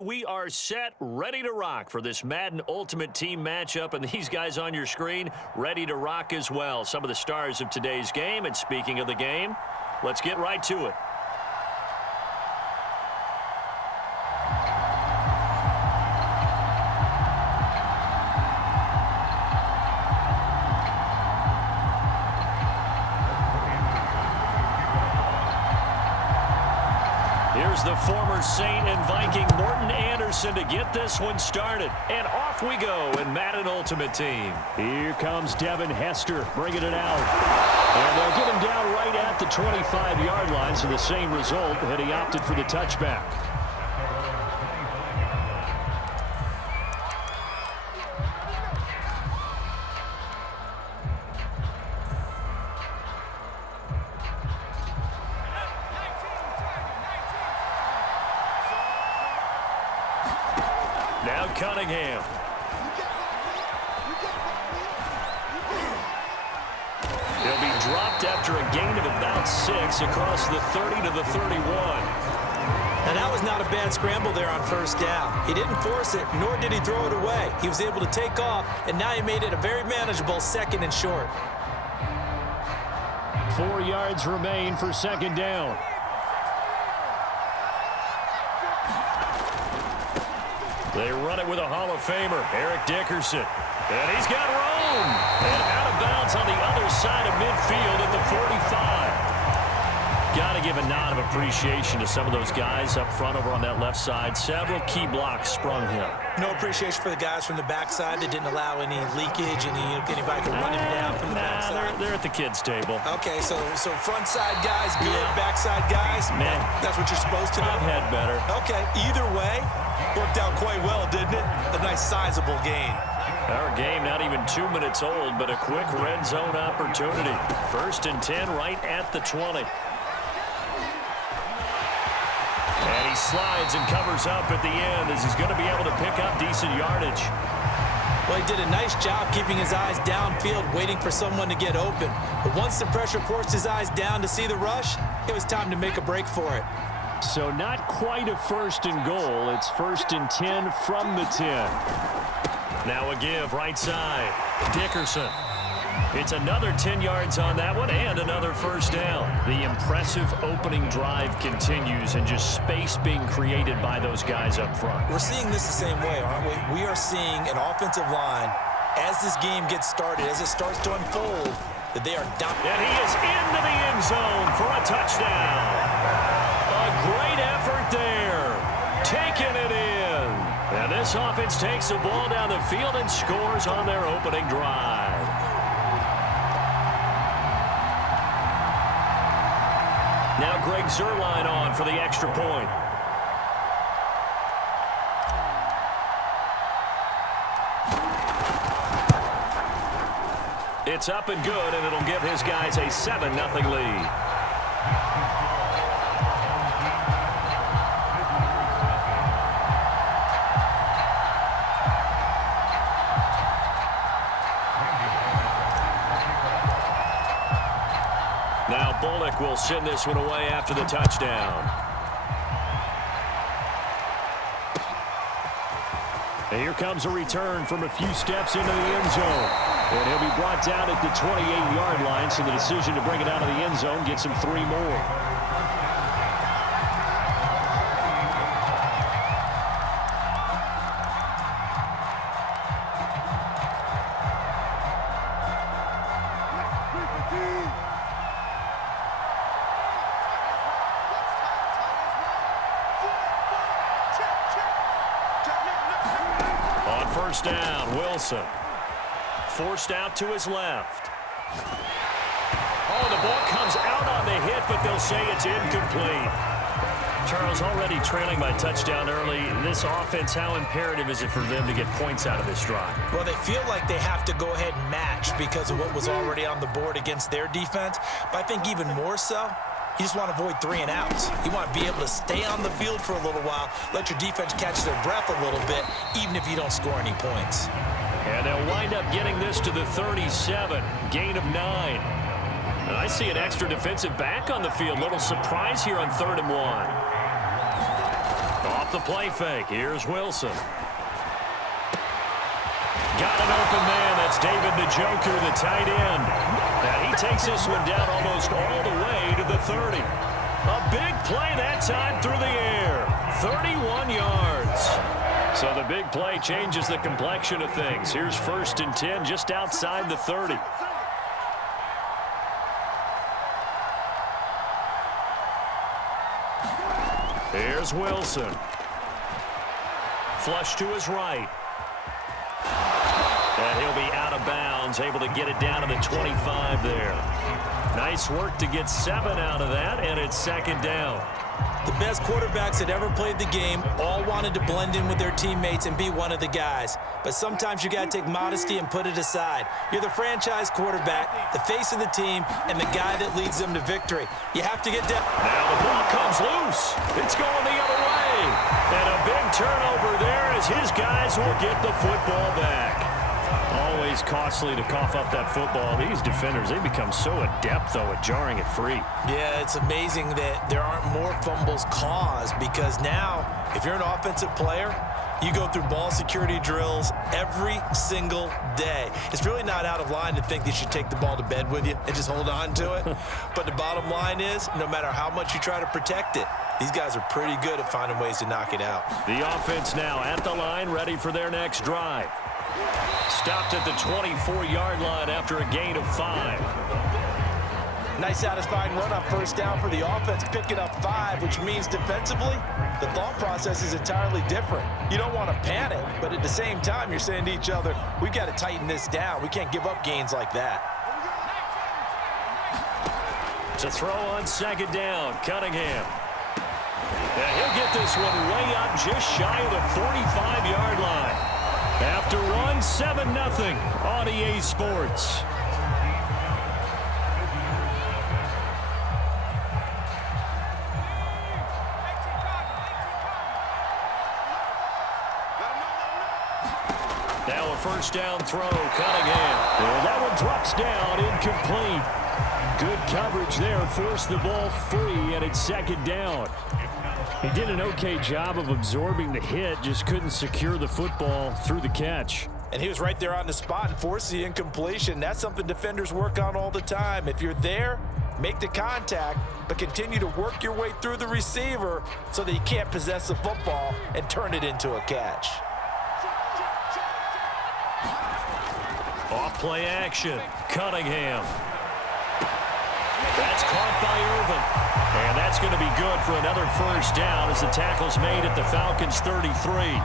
We are set, ready to rock for this Madden Ultimate Team matchup, and these guys on your screen ready to rock as well. Some of the stars of today's game, and speaking of the game, let's get right to it. Here's the former Saint and Viking Morton Anderson to get this one started. And off we go in Madden Ultimate Team. Here comes Devin Hester bringing it out. And they'll get him down right at the 25-yard line, so the same result had he opted for the touchback. Now Cunningham. He'll be dropped after a gain of about 6 across the 30 to the 31. And that was not a bad scramble there on first down. He didn't force it, nor did he throw it away. He was able to take off, and now he made it a very manageable second and short. 4 yards remain for second down. They run it with a Hall of Famer, Eric Dickerson. And he's got room. And out of bounds on the other side of midfield at the 45. Got to give a nod of appreciation to some of those guys up front over on that left side. Several key blocks sprung him. No appreciation for the guys from the backside that didn't allow any leakage, anybody can run him down from the backside. They're at the kids' table. Okay, so front side guys good, backside guys, man, that's what you're supposed to do. I've had better. Okay, either way, worked out quite well, didn't it? A nice sizable gain. Our game not even 2 minutes old, but a quick red zone opportunity. 1st and 10 right at the 20. And he slides and covers up at the end as he's going to be able to pick up decent yardage. Well, he did a nice job keeping his eyes downfield, waiting for someone to get open. But once the pressure forced his eyes down to see the rush, it was time to make a break for it. So not quite a 1st and goal. It's 1st and 10 from the 10. Now a give right side. Dickerson. It's another 10 yards on that one and another first down. The impressive opening drive continues and just space being created by those guys up front. We're seeing this the same way, aren't we? We are seeing an offensive line, as this game gets started, as it starts to unfold, that they are dominant. And he is into the end zone for a touchdown. A great effort there. Taking it in. And this offense takes the ball down the field and scores on their opening drive. Now Greg Zuerlein on for the extra point. It's up and good, and it'll give his guys a 7-0 lead. Now Bullock will send this one away after the touchdown. And here comes a return from a few steps into the end zone. And he'll be brought down at the 28-yard line, so the decision to bring it out of the end zone gets him 3 more. First down, Wilson. Forced out to his left. Oh, the ball comes out on the hit, but they'll say it's incomplete. Charles, already trailing by touchdown early. This offense, how imperative is it for them to get points out of this drive? Well, they feel like they have to go ahead and match because of what was already on the board against their defense. But I think even more so, you just want to avoid 3 and outs. You want to be able to stay on the field for a little while, let your defense catch their breath a little bit, even if you don't score any points. And they'll wind up getting this to the 37, gain of 9. And I see an extra defensive back on the field. Little surprise here on 3rd and 1. Off off the play fake. Here's Wilson. Got an open man. That's David Njoku, the tight end. And he takes this one down almost all the way to the 30. A big play that time through the air. 31 yards. So the big play changes the complexion of things. Here's 1st and 10 just outside the 30. Here's Wilson. Flush to his right. And he'll be out of bounds, able to get it down to the 25 there. Nice work to get 7 out of that, and it's 2nd down. The best quarterbacks that ever played the game all wanted to blend in with their teammates and be one of the guys. But sometimes you got to take modesty and put it aside. You're the franchise quarterback, the face of the team, and the guy that leads them to victory. You have to get down. Now the ball comes loose. It's going the other way. And a big turnover there as his guys will get the football back. Always costly to cough up that football. These defenders, they become so adept, though, at jarring it free. Yeah, it's amazing that there aren't more fumbles caused because now, if you're an offensive player, you go through ball security drills every single day. It's really not out of line to think that you should take the ball to bed with you and just hold on to it. But the bottom line is, no matter how much you try to protect it, these guys are pretty good at finding ways to knock it out. The offense now at the line, ready for their next drive. Stopped at the 24-yard line after a gain of 5. Nice satisfying run on 1st down for the offense, picking up 5, which means defensively, the thought process is entirely different. You don't want to panic, but at the same time, you're saying to each other, we've got to tighten this down. We can't give up gains like that. To throw on 2nd down, Cunningham. And he'll get this one way up just shy of the 45-yard line. After one, 7-0 on EA Sports. Now a 1st down throw, Cunningham. And that one drops down, incomplete. Good coverage there, forced the ball free, and it's 2nd down. He did an okay job of absorbing the hit, just couldn't secure the football through the catch. And he was right there on the spot and forced the incompletion. That's something defenders work on all the time. If you're there, make the contact, but continue to work your way through the receiver so that you can't possess the football and turn it into a catch. Off play action, Cunningham. That's caught by Irvin. And that's going to be good for another 1st down as the tackle's made at the Falcons' 33.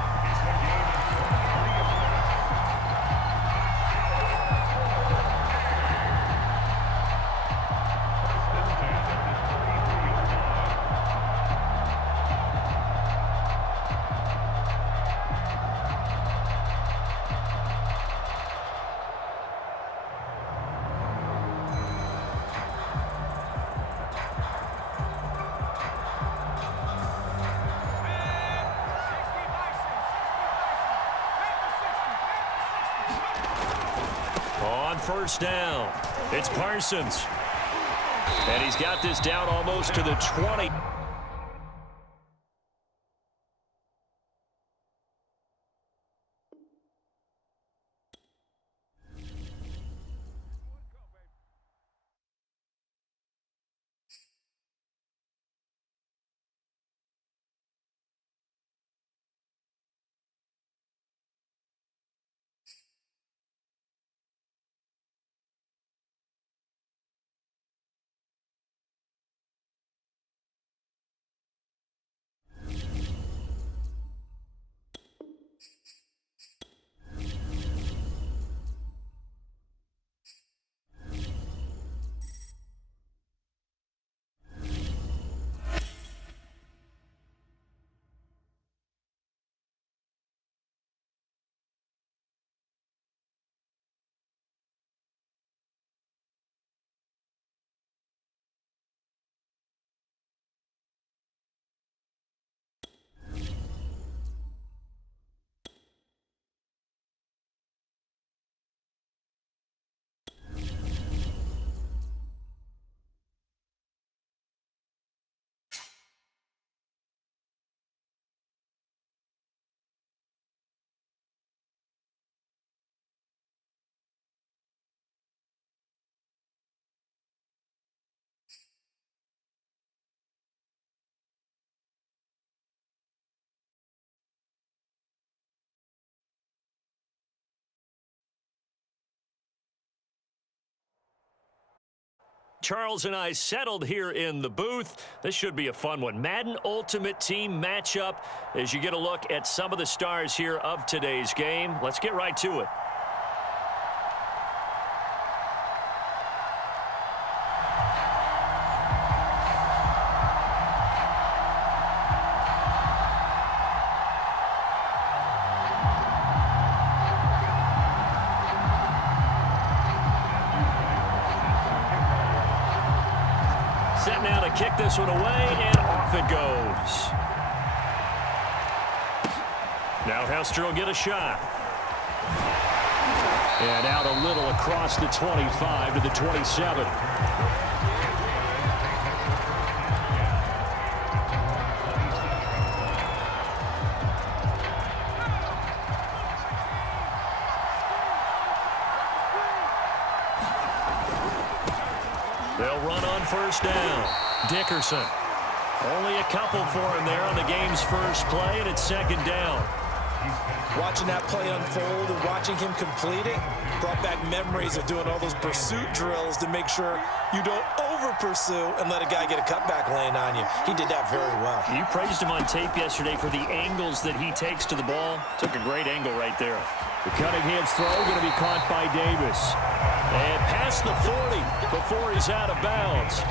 On 1st down, it's Parsons. And he's got this down almost to the 20. Charles and I settled here in the booth. This should be a fun one. Madden Ultimate Team matchup as you get a look at some of the stars here of today's game. Let's get right to it. Set now to kick this one away, and off it goes. Now Hester will get a shot. And out a little across the 25 to the 27. They'll run on first down. Dickerson. Only a couple for him there on the game's first play, and it's second down. Watching that play unfold and watching him complete it brought back memories of doing all those pursuit drills to make sure you don't over-pursue and let a guy get a cutback lane on you. He did that very well. You praised him on tape yesterday for the angles that he takes to the ball. Took a great angle right there. The Cunningham's throw going to be caught by Davis. And past the 40 before he's out of bounds.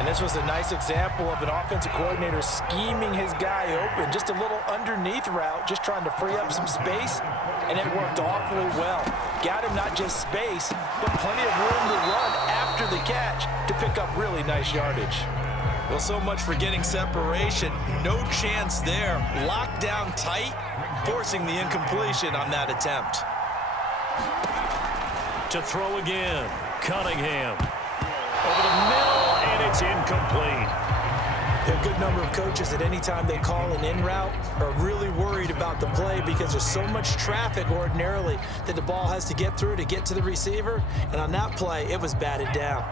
And this was a nice example of an offensive coordinator scheming his guy open. Just a little underneath route, just trying to free up some space, and it worked awfully well. Got him not just space, but plenty of room to run after the catch to pick up really nice yardage. Well, so much for getting separation. No chance there. Locked down tight, forcing the incompletion on that attempt. To throw again, Cunningham. Over the middle, and it's incomplete. There are a good number of coaches at any time they call an in route are really worried about the play because there's so much traffic ordinarily that the ball has to get through to get to the receiver. And on that play, it was batted down.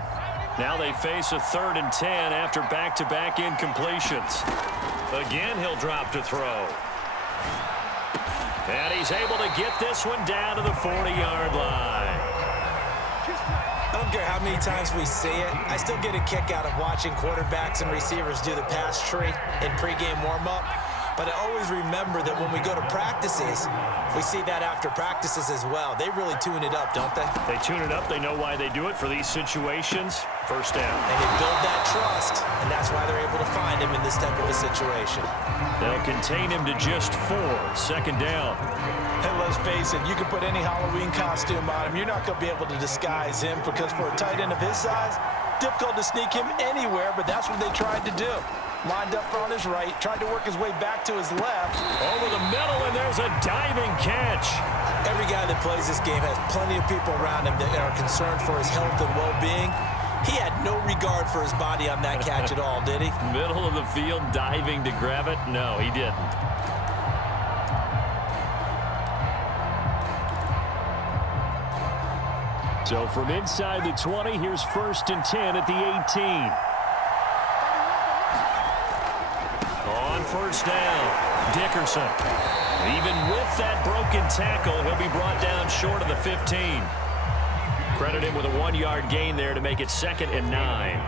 Now they face a 3rd and 10 after back-to-back incompletions. Again, he'll drop to throw. And he's able to get this one down to the 40-yard line. I don't care how many times we see it. I still get a kick out of watching quarterbacks and receivers do the pass tree in pregame warm-up. But I always remember that when we go to practices, we see that after practices as well. They really tune it up, don't they? They tune it up. They know why they do it for these situations. First down. And they build that trust, and that's why they're able to find him in this type of a situation. They'll contain him to just 4. Second down. And let's face it, you can put any Halloween costume on him. You're not going to be able to disguise him because for a tight end of his size, difficult to sneak him anywhere, but that's what they tried to do. Lined up on his right, tried to work his way back to his left. Over the middle, and there's a diving catch. Every guy that plays this game has plenty of people around him that are concerned for his health and well-being. He had no regard for his body on that catch at all, did he? Middle of the field, diving to grab it? No, he didn't. So from inside the 20, here's 1st and 10 at the 18. On first down, Dickerson. Even with that broken tackle, he'll be brought down short of the 15. Credit him with a 1-yard gain there to make it 2nd and 9.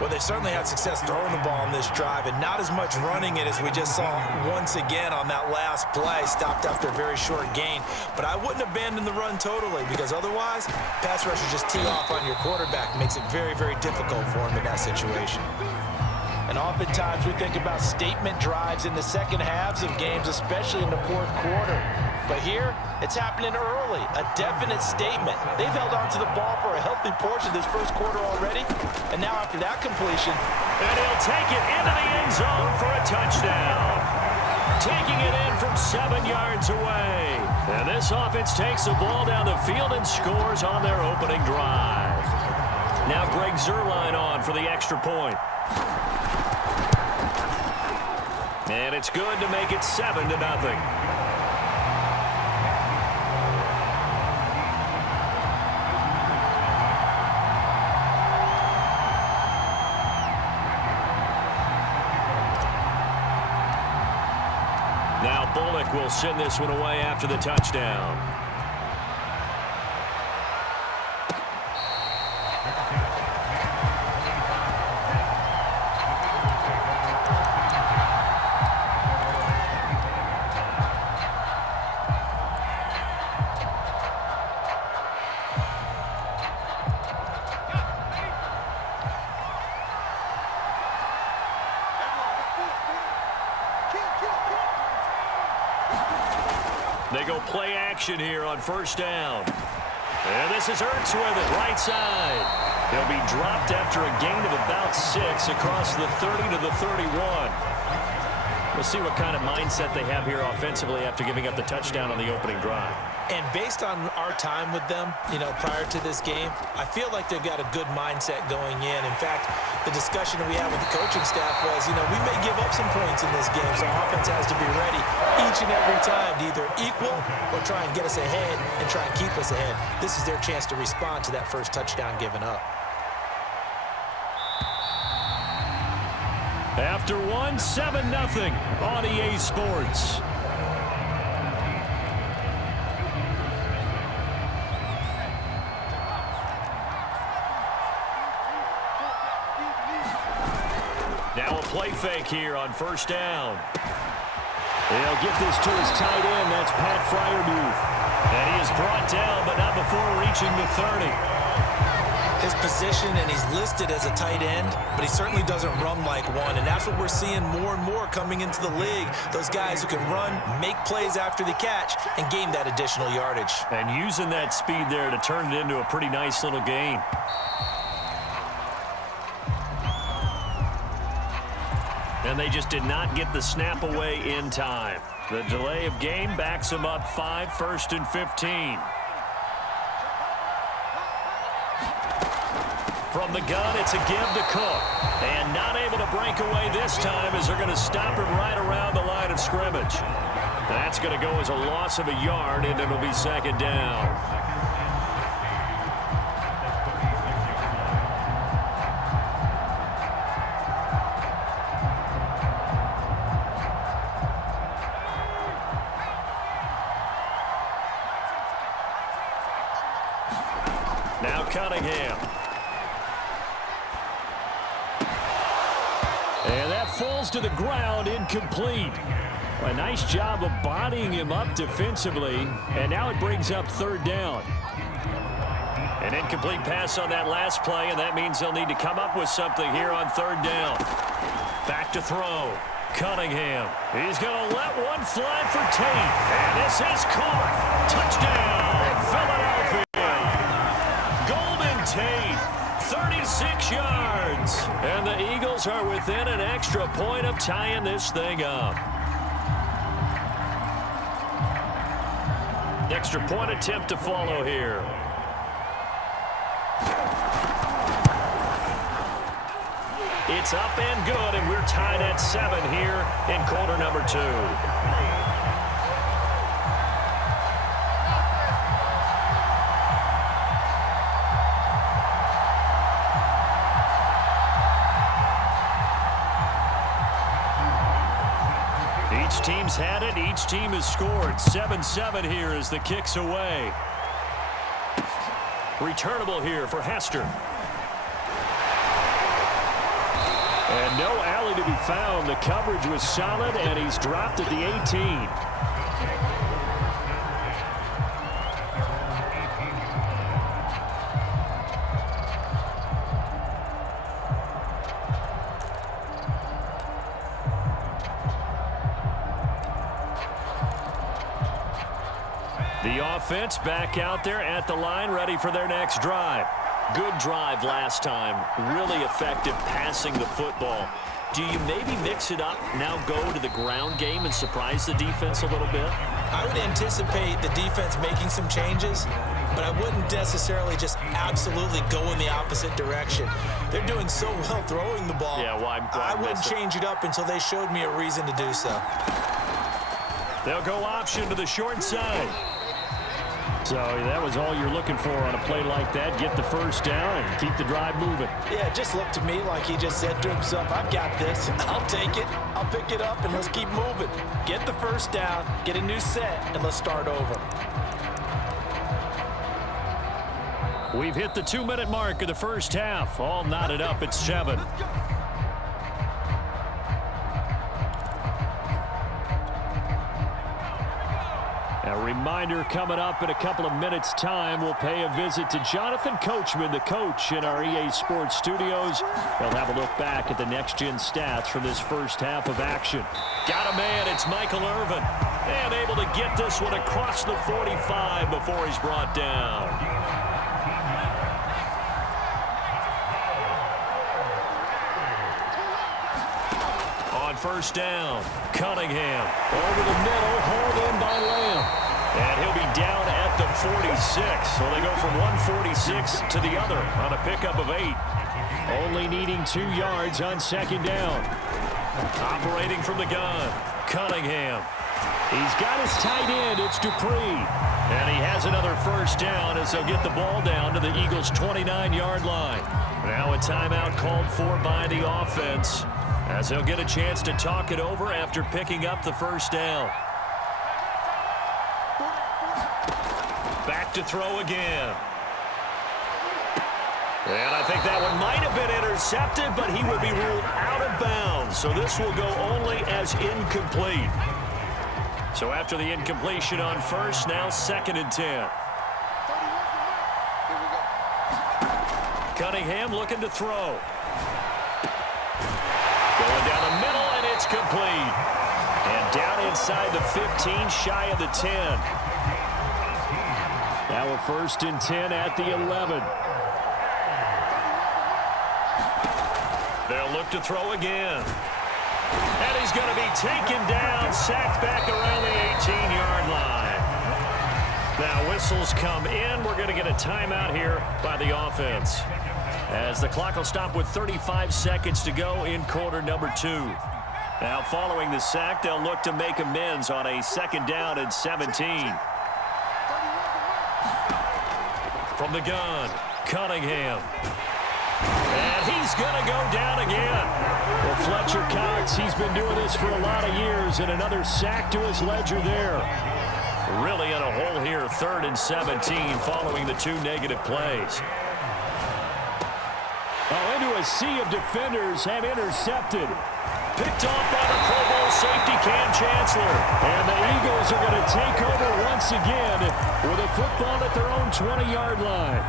Well, they certainly had success throwing the ball on this drive and not as much running it as we just saw once again on that last play. Stopped after a very short gain. But I wouldn't abandon the run totally because otherwise, pass rushers just tee off on your quarterback. Makes it very, very difficult for him in that situation. And oftentimes we think about statement drives in the second halves of games, especially in the 4th quarter. But here, it's happening early, a definite statement. They've held on to the ball for a healthy portion of this 1st quarter already, and now after that completion. And he'll take it into the end zone for a touchdown. Taking it in from 7 yards away. And this offense takes the ball down the field and scores on their opening drive. Now Greg Zuerlein on for the extra point. And it's good to make it 7-0. Now Bullock will send this one away after the touchdown. They go play action here on first down. And this is Ertz with it, right side. He'll be dropped after a gain of about 6 across the 30 to the 31. We'll see what kind of mindset they have here offensively after giving up the touchdown on the opening drive. And based on our time with them, prior to this game, I feel like they've got a good mindset going in. In fact, the discussion that we had with the coaching staff was, we may give up some points in this game, so offense has to be ready each and every time to either equal or try and get us ahead and try and keep us ahead. This is their chance to respond to that first touchdown given up. After 7-0 on EA Sports. Now a play fake here on first down. They'll get this to his tight end. That's Pat Fryermuth. And he is brought down, but not before reaching the 30. His position, and he's listed as a tight end, but he certainly doesn't run like one, and that's what we're seeing more and more coming into the league. Those guys who can run, make plays after the catch, and gain that additional yardage. And using that speed there to turn it into a pretty nice little gain. And they just did not get the snap away in time. The delay of game backs them up 5, 1st and 15. From the gun, it's a give to Cook. And not able to break away this time as they're going to stop him right around the line of scrimmage. That's going to go as a loss of a yard, and it'll be second down. Now Cunningham. And that falls to the ground, incomplete. A nice job of bodying him up defensively, and now it brings up third down. An incomplete pass on that last play, and that means they'll need to come up with something here on third down. Back to throw. Cunningham. He's going to let one fly for Tate. And this is caught. Touchdown, Philadelphia. Golden Tate, 36 yards. And the Eagles are within an extra point of tying this thing up. Extra point attempt to follow here. It's up and good, and we're tied at 7 here in quarter number 2. Each team's had it. Each team has scored. 7-7 here as the kick's away. Returnable here for Hester. And no alley to be found. The coverage was solid, and he's dropped at the 18. The offense back out there at the line, ready for their next drive. Good drive last time. Really effective passing the football. Do you maybe mix it up, now go to the ground game and surprise the defense a little bit? I would anticipate the defense making some changes, but I wouldn't necessarily just absolutely go in the opposite direction. They're doing so well throwing the ball. Yeah, why I wouldn't change it up until they showed me a reason to do so. They'll go option to the short side. So that was all you're looking for on a play like that. Get the first down and keep the drive moving. Yeah, it just looked to me like he just said to himself, I've got this. I'll take it. I'll pick it up, and let's keep moving. Get the first down, get a new set, and let's start over. We've hit the 2-minute mark of the first half. All knotted up at 7. Now reminder coming up in a couple of minutes' time. We'll pay a visit to Jonathan Coachman, the coach in our EA Sports studios. They'll have a look back at the next-gen stats from this first half of action. Got a man. It's Michael Irvin. And able to get this one across the 45 before he's brought down. On first down, Cunningham over the middle, hauled in by Lamb. And he'll be down at the 46. So they go from 146 to the other on a pickup of 8. Only needing 2 yards on second down. Operating from the gun, Cunningham. He's got his tight end. It's Dupree. And he has another first down as they'll get the ball down to the Eagles' 29-yard line. Now a timeout called for by the offense, as they'll get a chance to talk it over after picking up the first down. Back to throw again. And I think that one might have been intercepted, but he would be ruled out of bounds. So this will go only as incomplete. So after the incompletion on first, now 2nd and 10. Cunningham looking to throw. Going down the middle, and it's complete. And down inside the 15, shy of the 10. Now a 1st and 10 at the 11. They'll look to throw again. And he's going to be taken down, sacked back around the 18-yard line. Now whistles come in. We're going to get a timeout here by the offense, as the clock will stop with 35 seconds to go in quarter number 2. Now following the sack, they'll look to make amends on a 2nd down and 17. From the gun, Cunningham. And he's going to go down again. Well, Fletcher Cox, he's been doing this for a lot of years, and another sack to his ledger there. Really in a hole here, 3rd and 17 following the 2 negative plays. Oh, into a sea of defenders and intercepted. Picked off by the Pro Bowl safety, Cam Chancellor. And the Eagles are going to take over once again with a football at their own 20-yard line.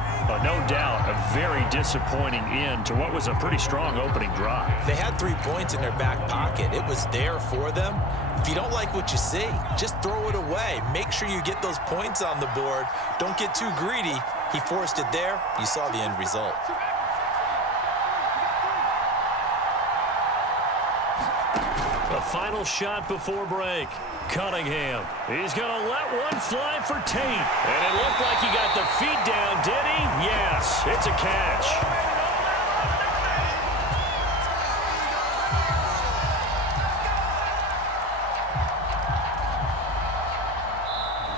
No doubt, a very disappointing end to what was a pretty strong opening drive. They had 3 points in their back pocket. It was there for them. If you don't like what you see, just throw it away. Make sure you get those points on the board. Don't get too greedy. He forced it there. You saw the end result. The final shot before break. Cunningham. He's going to let one fly for Tate. And it looked like he got the feet down, did he? Yes, it's a catch.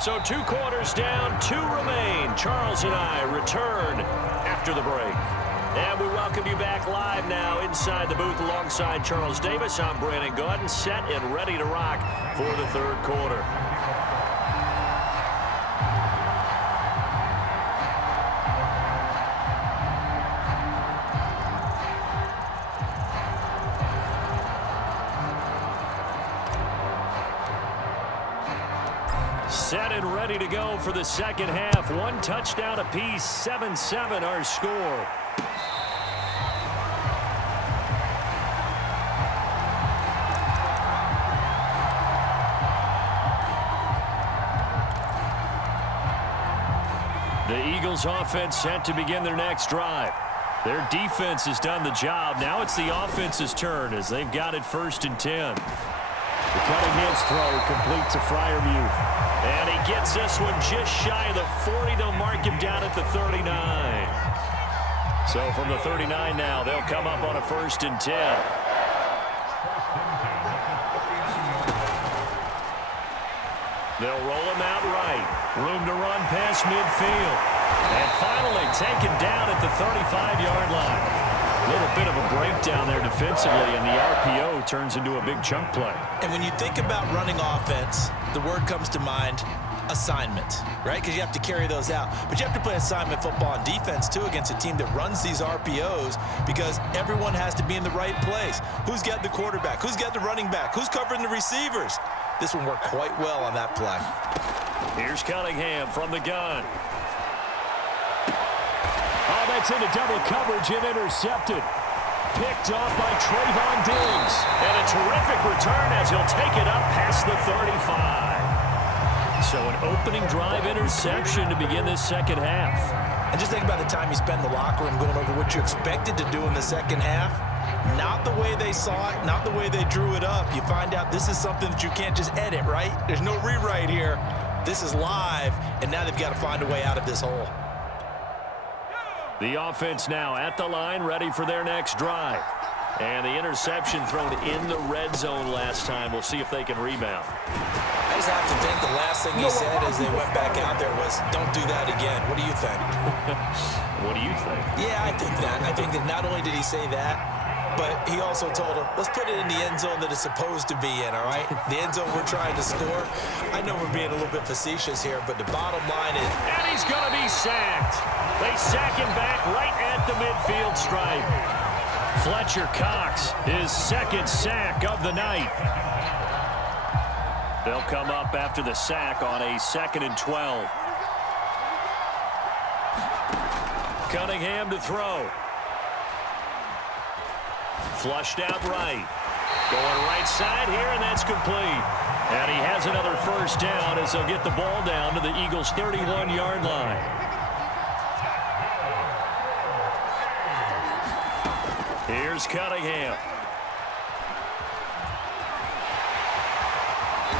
So 2 quarters down, 2 remain. Charles and I return after the break. And we welcome you back live now inside the booth alongside Charles Davis. I'm Brandon Gaudin, set and ready to rock for the 3rd quarter. Set and ready to go for the 2nd half. 1 touchdown apiece, 7-7 our score. The Eagles offense set to begin their next drive. Their defense has done the job. Now it's the offense's turn as they've got it 1st and 10. The Cunningham's throw complete to Freiermuth. And he gets this one just shy of the 40. They'll mark him down at the 39. So from the 39 now, they'll come up on a 1st and 10. They'll roll him out right. Room to run past midfield. And finally taken down at the 35-yard line. A little bit of a breakdown there defensively, and the RPO turns into a big chunk play. And when you think about running offense, the word comes to mind, assignment, right? Because you have to carry those out. But you have to play assignment football on defense, too, against a team that runs these RPOs, because everyone has to be in the right place. Who's got the quarterback? Who's got the running back? Who's covering the receivers? This one worked quite well on that play. Here's Cunningham from the gun. Oh, that's into double coverage and intercepted. Picked off by Trayvon Diggs. And a terrific return as he'll take it up past the 35. So an opening drive interception to begin this second half. And just think about the time you spend in the locker room going over what you expected to do in the second half. Not the way they saw it, not the way they drew it up. You find out this is something that you can't just edit, right? There's no rewrite here. This is live, and now they've got to find a way out of this hole. The offense now at the line, ready for their next drive. And the interception thrown in the red zone last time. We'll see if they can rebound. I just have to think the last thing he said as they went back out there was, don't do that again. What do you think? What do you think? Yeah, I think that. I think that not only did he say that, but he also told him, let's put it in the end zone that it's supposed to be in, all right? The end zone we're trying to score. I know we're being a little bit facetious here, but the bottom line is... And he's going to be sacked. They sack him back right at the midfield stripe. Fletcher Cox, his second sack of the night. They'll come up after the sack on a 2nd and 12. Cunningham to throw. Flushed out right. Going right side here, and that's complete. And he has another first down as they'll get the ball down to the Eagles' 31-yard line. Here's Cunningham.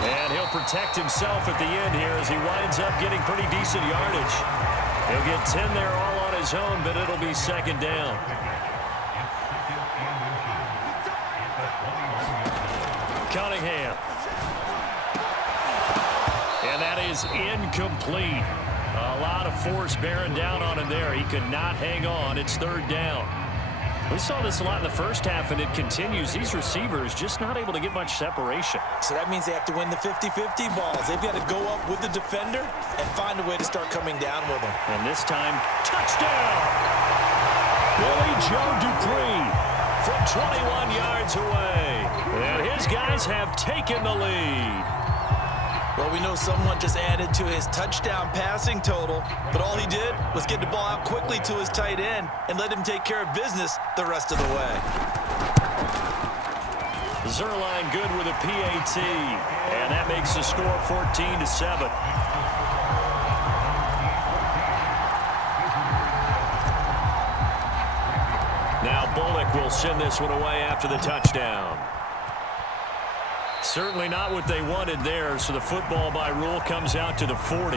And he'll protect himself at the end here as he winds up getting pretty decent yardage. He'll get 10 there all on his own, but it'll be second down. Cunningham. And that is incomplete. A lot of force bearing down on him there. He could not hang on. It's third down. We saw this a lot in the first half, and it continues. These receivers just not able to get much separation. So that means they have to win the 50-50 balls. They've got to go up with the defender and find a way to start coming down with them. And this time, touchdown! Billy Joe Dupree from 21 yards away. And his guys have taken the lead. Well, we know someone just added to his touchdown passing total, but all he did was get the ball out quickly to his tight end and let him take care of business the rest of the way. Zerline good with a PAT, and that makes the score 14-7. Now Bullock will send this one away after the touchdown. Certainly not what they wanted there, so the football by rule comes out to the 40.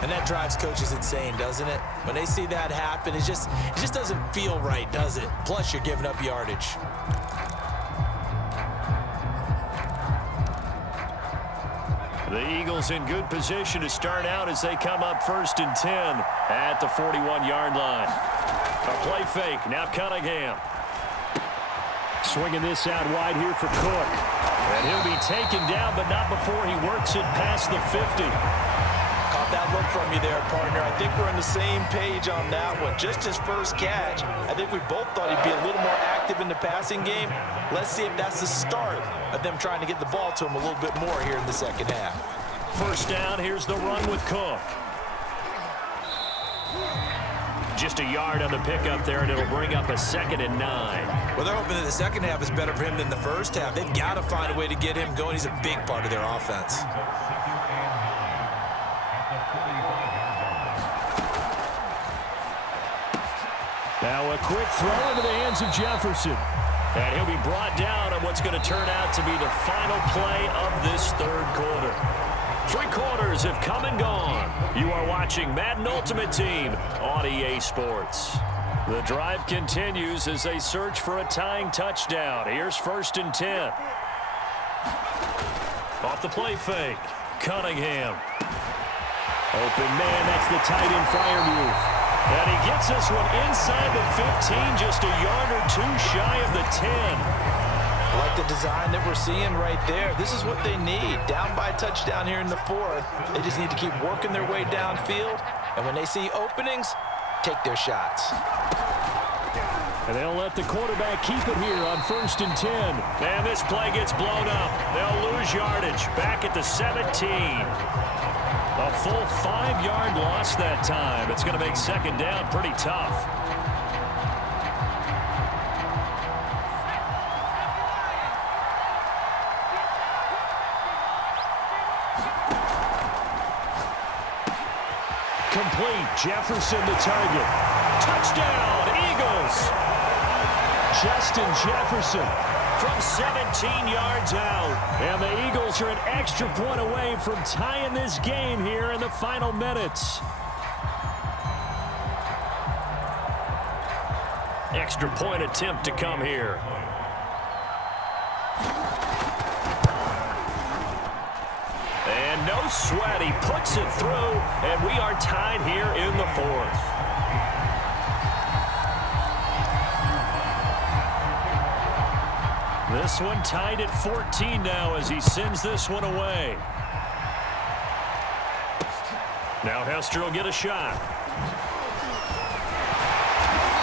And that drives coaches insane, doesn't it? When they see that happen, it just doesn't feel right, does it? Plus, you're giving up yardage. The Eagles in good position to start out as they come up 1st and 10 at the 41-yard line. A play fake, now Cunningham. Swinging this out wide here for Cook. And he'll be taken down, but not before he works it past the 50. Caught that look from you there, partner. I think we're on the same page on that one. Just his first catch. I think we both thought he'd be a little more active in the passing game. Let's see if that's the start of them trying to get the ball to him a little bit more here in the second half. First down, here's the run with Cook. Just a yard on the pickup there, and it'll bring up a 2nd and 9. Well, they're hoping that the second half is better for him than the first half. They've got to find a way to get him going. He's a big part of their offense. Now a quick throw into the hands of Jefferson. And he'll be brought down on what's going to turn out to be the final play of this third quarter. 3 quarters have come and gone. You are watching Madden Ultimate Team on EA Sports. The drive continues as they search for a tying touchdown. Here's 1st and 10. Off the play fake. Cunningham. Open man, that's the tight end fire move. And he gets this one inside the 15, just a yard or 2 shy of the 10. I like the design that we're seeing right there. This is what they need. Down by a touchdown here in the 4th. They just need to keep working their way downfield. And when they see openings, take their shots. And they'll let the quarterback keep it here on 1st and 10. And this play gets blown up. They'll lose yardage back at the 17. A full 5-yard loss that time. It's going to make second down pretty tough. Complete. Jefferson the target. Touchdown, Eagles. Justin Jefferson from 17 yards out. And the Eagles are an extra point away from tying this game here in the final minutes. Extra point attempt to come here. And no sweat. He puts it through, and we are tied here in the fourth. This one tied at 14 now as he sends this one away. Now Hester will get a shot.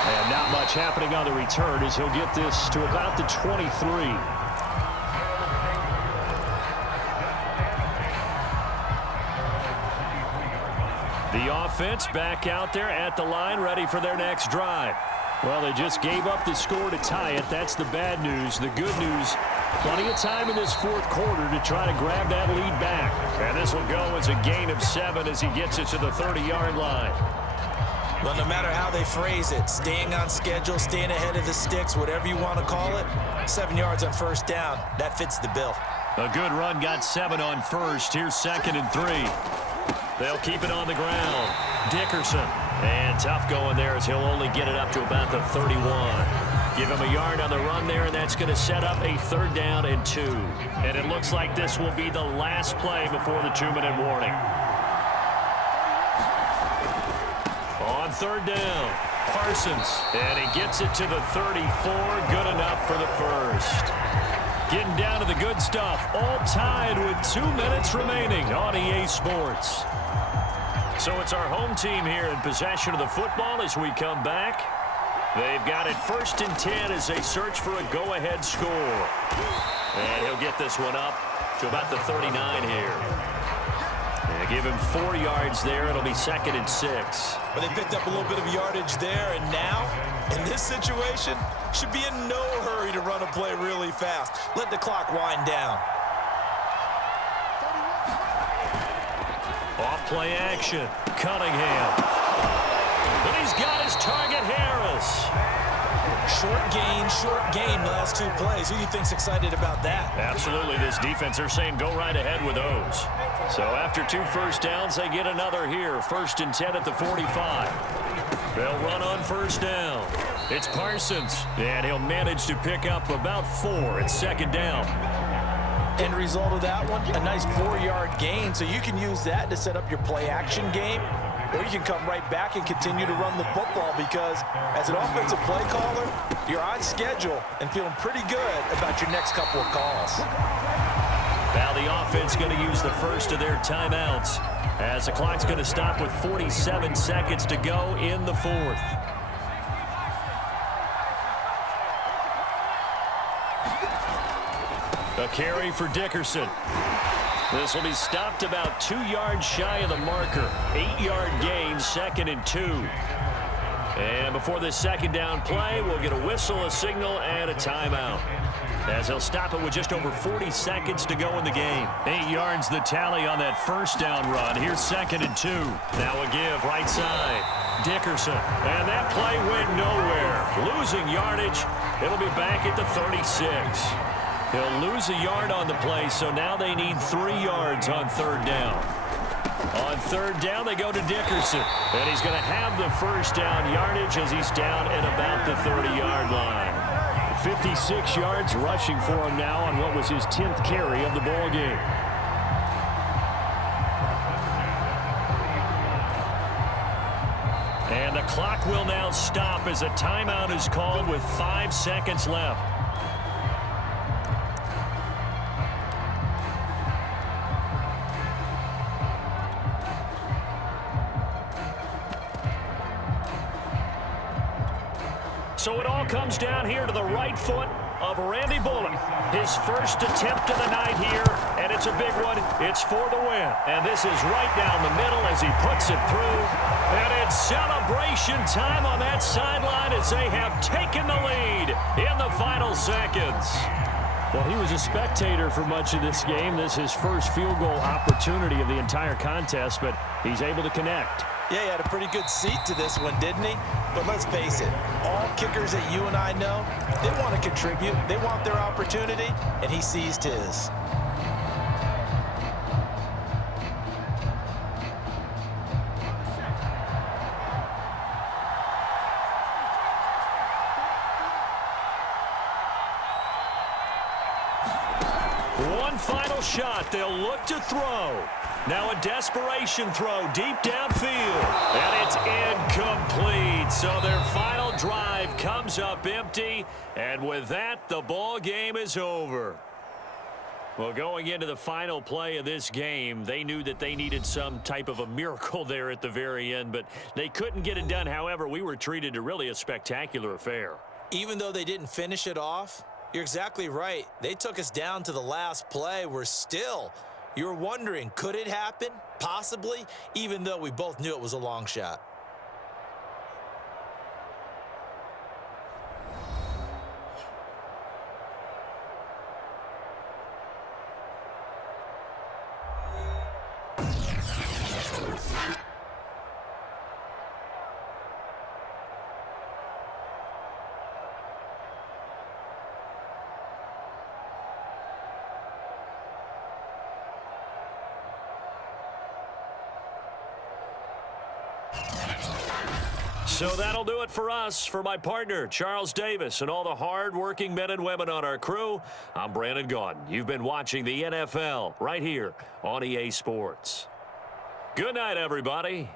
And not much happening on the return as he'll get this to about the 23. The offense back out there at the line, ready for their next drive. Well, they just gave up the score to tie it. That's the bad news. The good news, plenty of time in this fourth quarter to try to grab that lead back. And this will go as a gain of 7 as he gets it to the 30-yard line. Well, no matter how they phrase it, staying on schedule, staying ahead of the sticks, whatever you want to call it, 7 yards on first down, that fits the bill. A good run got 7 on first. Here's 2nd and 3. They'll keep it on the ground. Dickerson. And tough going there as he'll only get it up to about the 31. Give him a yard on the run there, and that's going to set up a 3rd down and 2. And it looks like this will be the last play before the 2-minute warning. On 3rd down, Parsons. And he gets it to the 34. Good enough for the first. Getting down to the good stuff. All tied with 2 minutes remaining on EA Sports. So it's our home team here in possession of the football as we come back. They've got it 1st and 10 as they search for a go-ahead score. And he'll get this one up to about the 39 here. And give him 4 yards there. It'll be 2nd and 6. But they picked up a little bit of yardage there, and now, in this situation, should be in no hurry to run a play really fast. Let the clock wind down. Off play action. Cunningham. But he's got his target, Harris. Short game last 2 plays. Who do you think's excited about that? Absolutely. This defense, they're saying go right ahead with those. So after 2 first downs, they get another here. 1st and 10 at the 45. They'll run on 1st down. It's Parsons, and he'll manage to pick up about 4 at 2nd down. End result of that one, a nice 4-yard gain, so you can use that to set up your play-action game, or you can come right back and continue to run the football because as an offensive play caller, you're on schedule and feeling pretty good about your next couple of calls. Now the offense going to use the first of their timeouts as the clock's going to stop with 47 seconds to go in the 4th. A carry for Dickerson. This will be stopped about 2 yards shy of the marker. 8-yard gain, 2nd and 2. And before this 2nd down play, we'll get a whistle, a signal, and a timeout. As they'll stop it with just over 40 seconds to go in the game. 8 yards the tally on that 1st down run. Here's 2nd and 2. Now a give right side. Dickerson. And that play went nowhere. Losing yardage. It'll be back at the 36. He'll lose a yard on the play, so now they need 3 yards on 3rd down. On 3rd down, they go to Dickerson. And he's going to have the 1st down yardage as he's down at about the 30-yard line. 56 yards rushing for him now on what was his 10th carry of the ball game. And the clock will now stop as a timeout is called with 5 seconds left. So it all comes down here to the right foot of Randy Bullock. His first attempt of the night here, and it's a big one. It's for the win. And this is right down the middle as he puts it through. And it's celebration time on that sideline as they have taken the lead in the final seconds. Well, he was a spectator for much of this game. This is his first field goal opportunity of the entire contest, but he's able to connect. Yeah, he had a pretty good seat to this one, didn't he? But let's face it, all kickers that you and I know, they want to contribute. They want their opportunity, and he seized his. One final shot. They'll look to throw. Now a desperation throw deep downfield. And it's incomplete. So their final drive comes up empty. And with that, the ball game is over. Well, going into the final play of this game, they knew that they needed some type of a miracle there at the very end, but they couldn't get it done. However, we were treated to really a spectacular affair. Even though they didn't finish it off, you're exactly right. They took us down to the last play. You're wondering, could it happen? Possibly, even though we both knew it was a long shot. So that'll do it for us. For my partner, Charles Davis, and all the hard-working men and women on our crew, I'm Brandon Gaudin. You've been watching the NFL right here on EA Sports. Good night, everybody.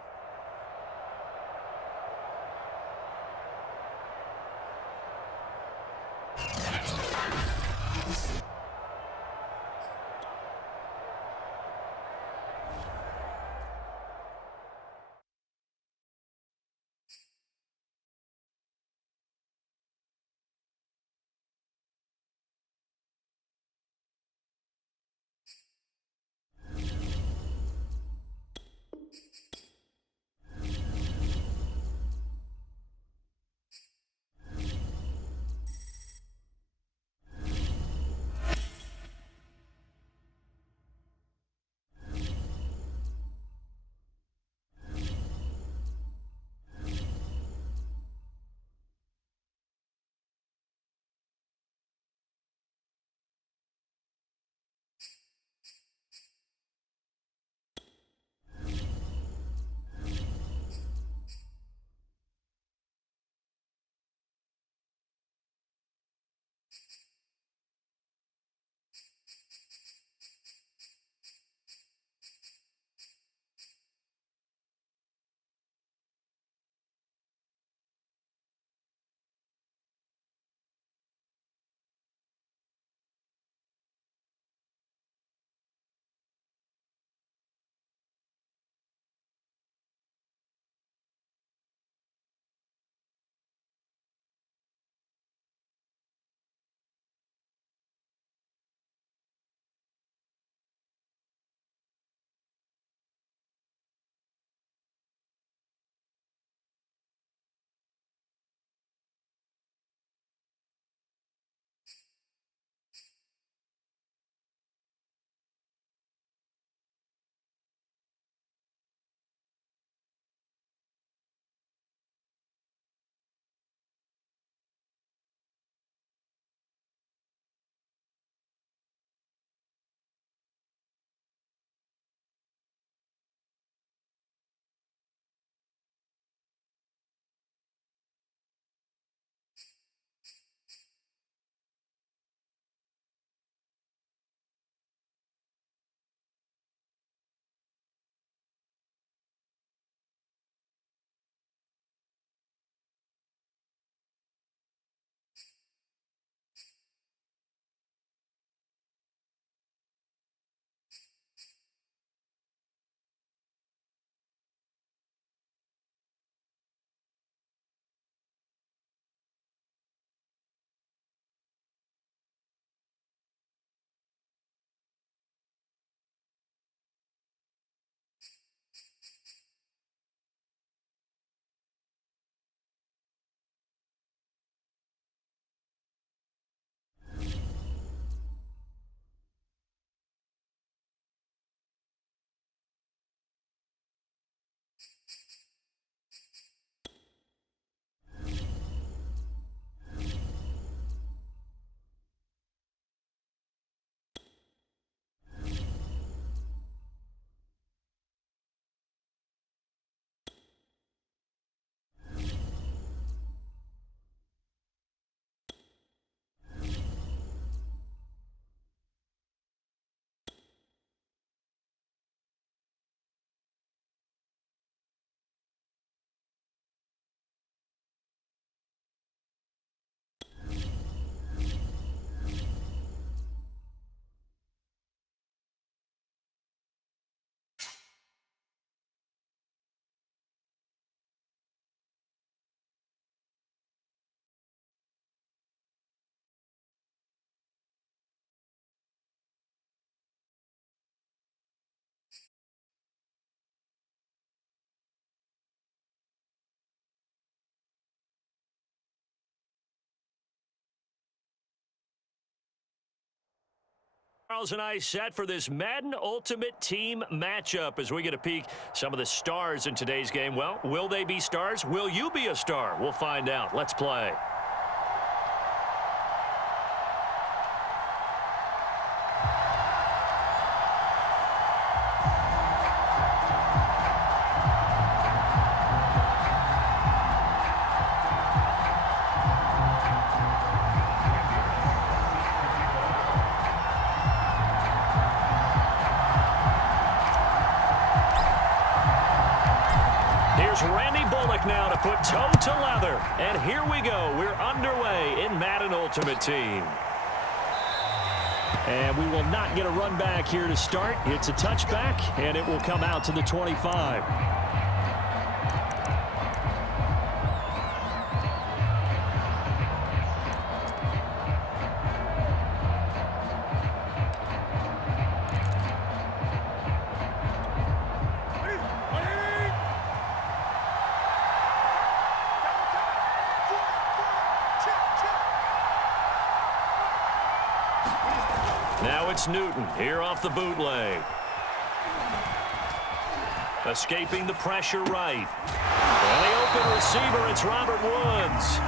Charles and I set for this Madden Ultimate Team matchup as we get a peek some of the stars in today's game. Well, will they be stars? Will you be a star? We'll find out. Let's play. Randal now to put toe to leather. And here we go. We're underway in Madden Ultimate Team. And we will not get a run back here to start. It's a touchback, and it will come out to the 25. Now it's Newton here off the bootleg. Escaping the pressure right. And the open receiver, it's Robert Woods.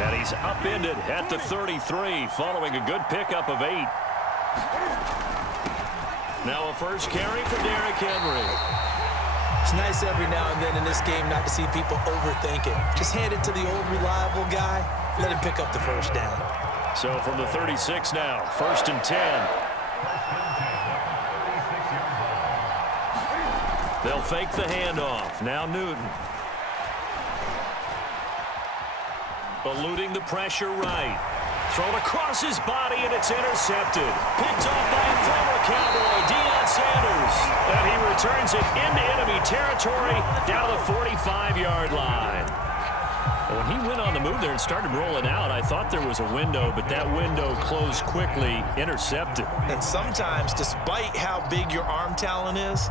And he's upended at the 33 following a good pickup of 8. Now a first carry for Derrick Henry. It's nice every now and then in this game not to see people overthink it. Just hand it to the old reliable guy. Let him pick up the first down. So from the 36 now, 1st and 10. They'll fake the handoff. Now Newton. Eluding the pressure right. Thrown across his body, and it's intercepted. Picked off by a former Cowboy, Deion Sanders. And he returns it into enemy territory down to the 45-yard line. When he went on the move there and started rolling out, I thought there was a window, but that window closed quickly, intercepted. And sometimes, despite how big your arm talent is,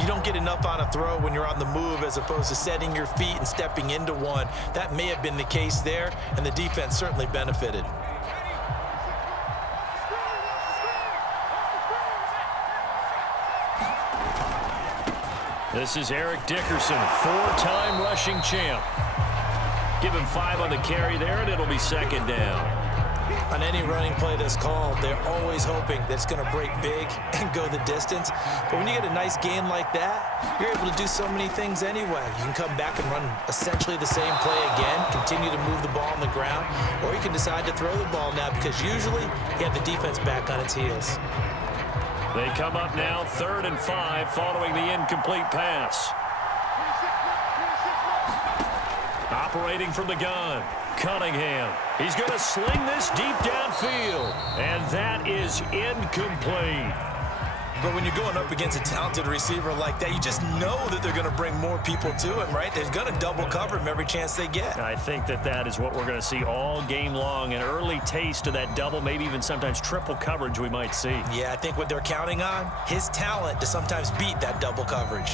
you don't get enough on a throw when you're on the move as opposed to setting your feet and stepping into one. That may have been the case there, and the defense certainly benefited. This is Eric Dickerson, 4-time rushing champ. Give him 5 on the carry there, and it'll be 2nd down. On any running play that's called, they're always hoping that it's going to break big and go the distance. But when you get a nice gain like that, you're able to do so many things anyway. You can come back and run essentially the same play again, continue to move the ball on the ground, or you can decide to throw the ball now because usually you have the defense back on its heels. They come up now 3rd and 5 following the incomplete pass. Operating from the gun, Cunningham. He's going to sling this deep downfield, and that is incomplete. But when you're going up against a talented receiver like that, you just know that they're going to bring more people to him, right? They're going to double cover him every chance they get. I think that is what we're going to see all game long, an early taste of that double, maybe even sometimes triple coverage we might see. Yeah, I think what they're counting on, his talent to sometimes beat that double coverage.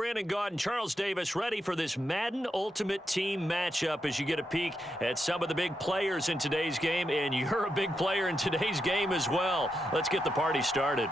Brandon Gaudin, Charles Davis, ready for this Madden Ultimate Team matchup as you get a peek at some of the big players in today's game, and you're a big player in today's game as well. Let's get the party started.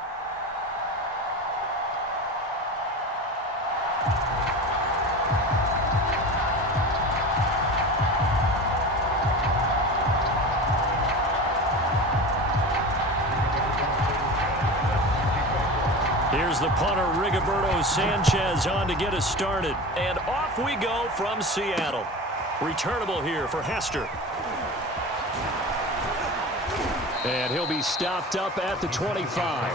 Here's the punter, Rigoberto Sanchez, on to get us started. And off we go from Seattle. Returnable here for Hester. And he'll be stopped up at the 25.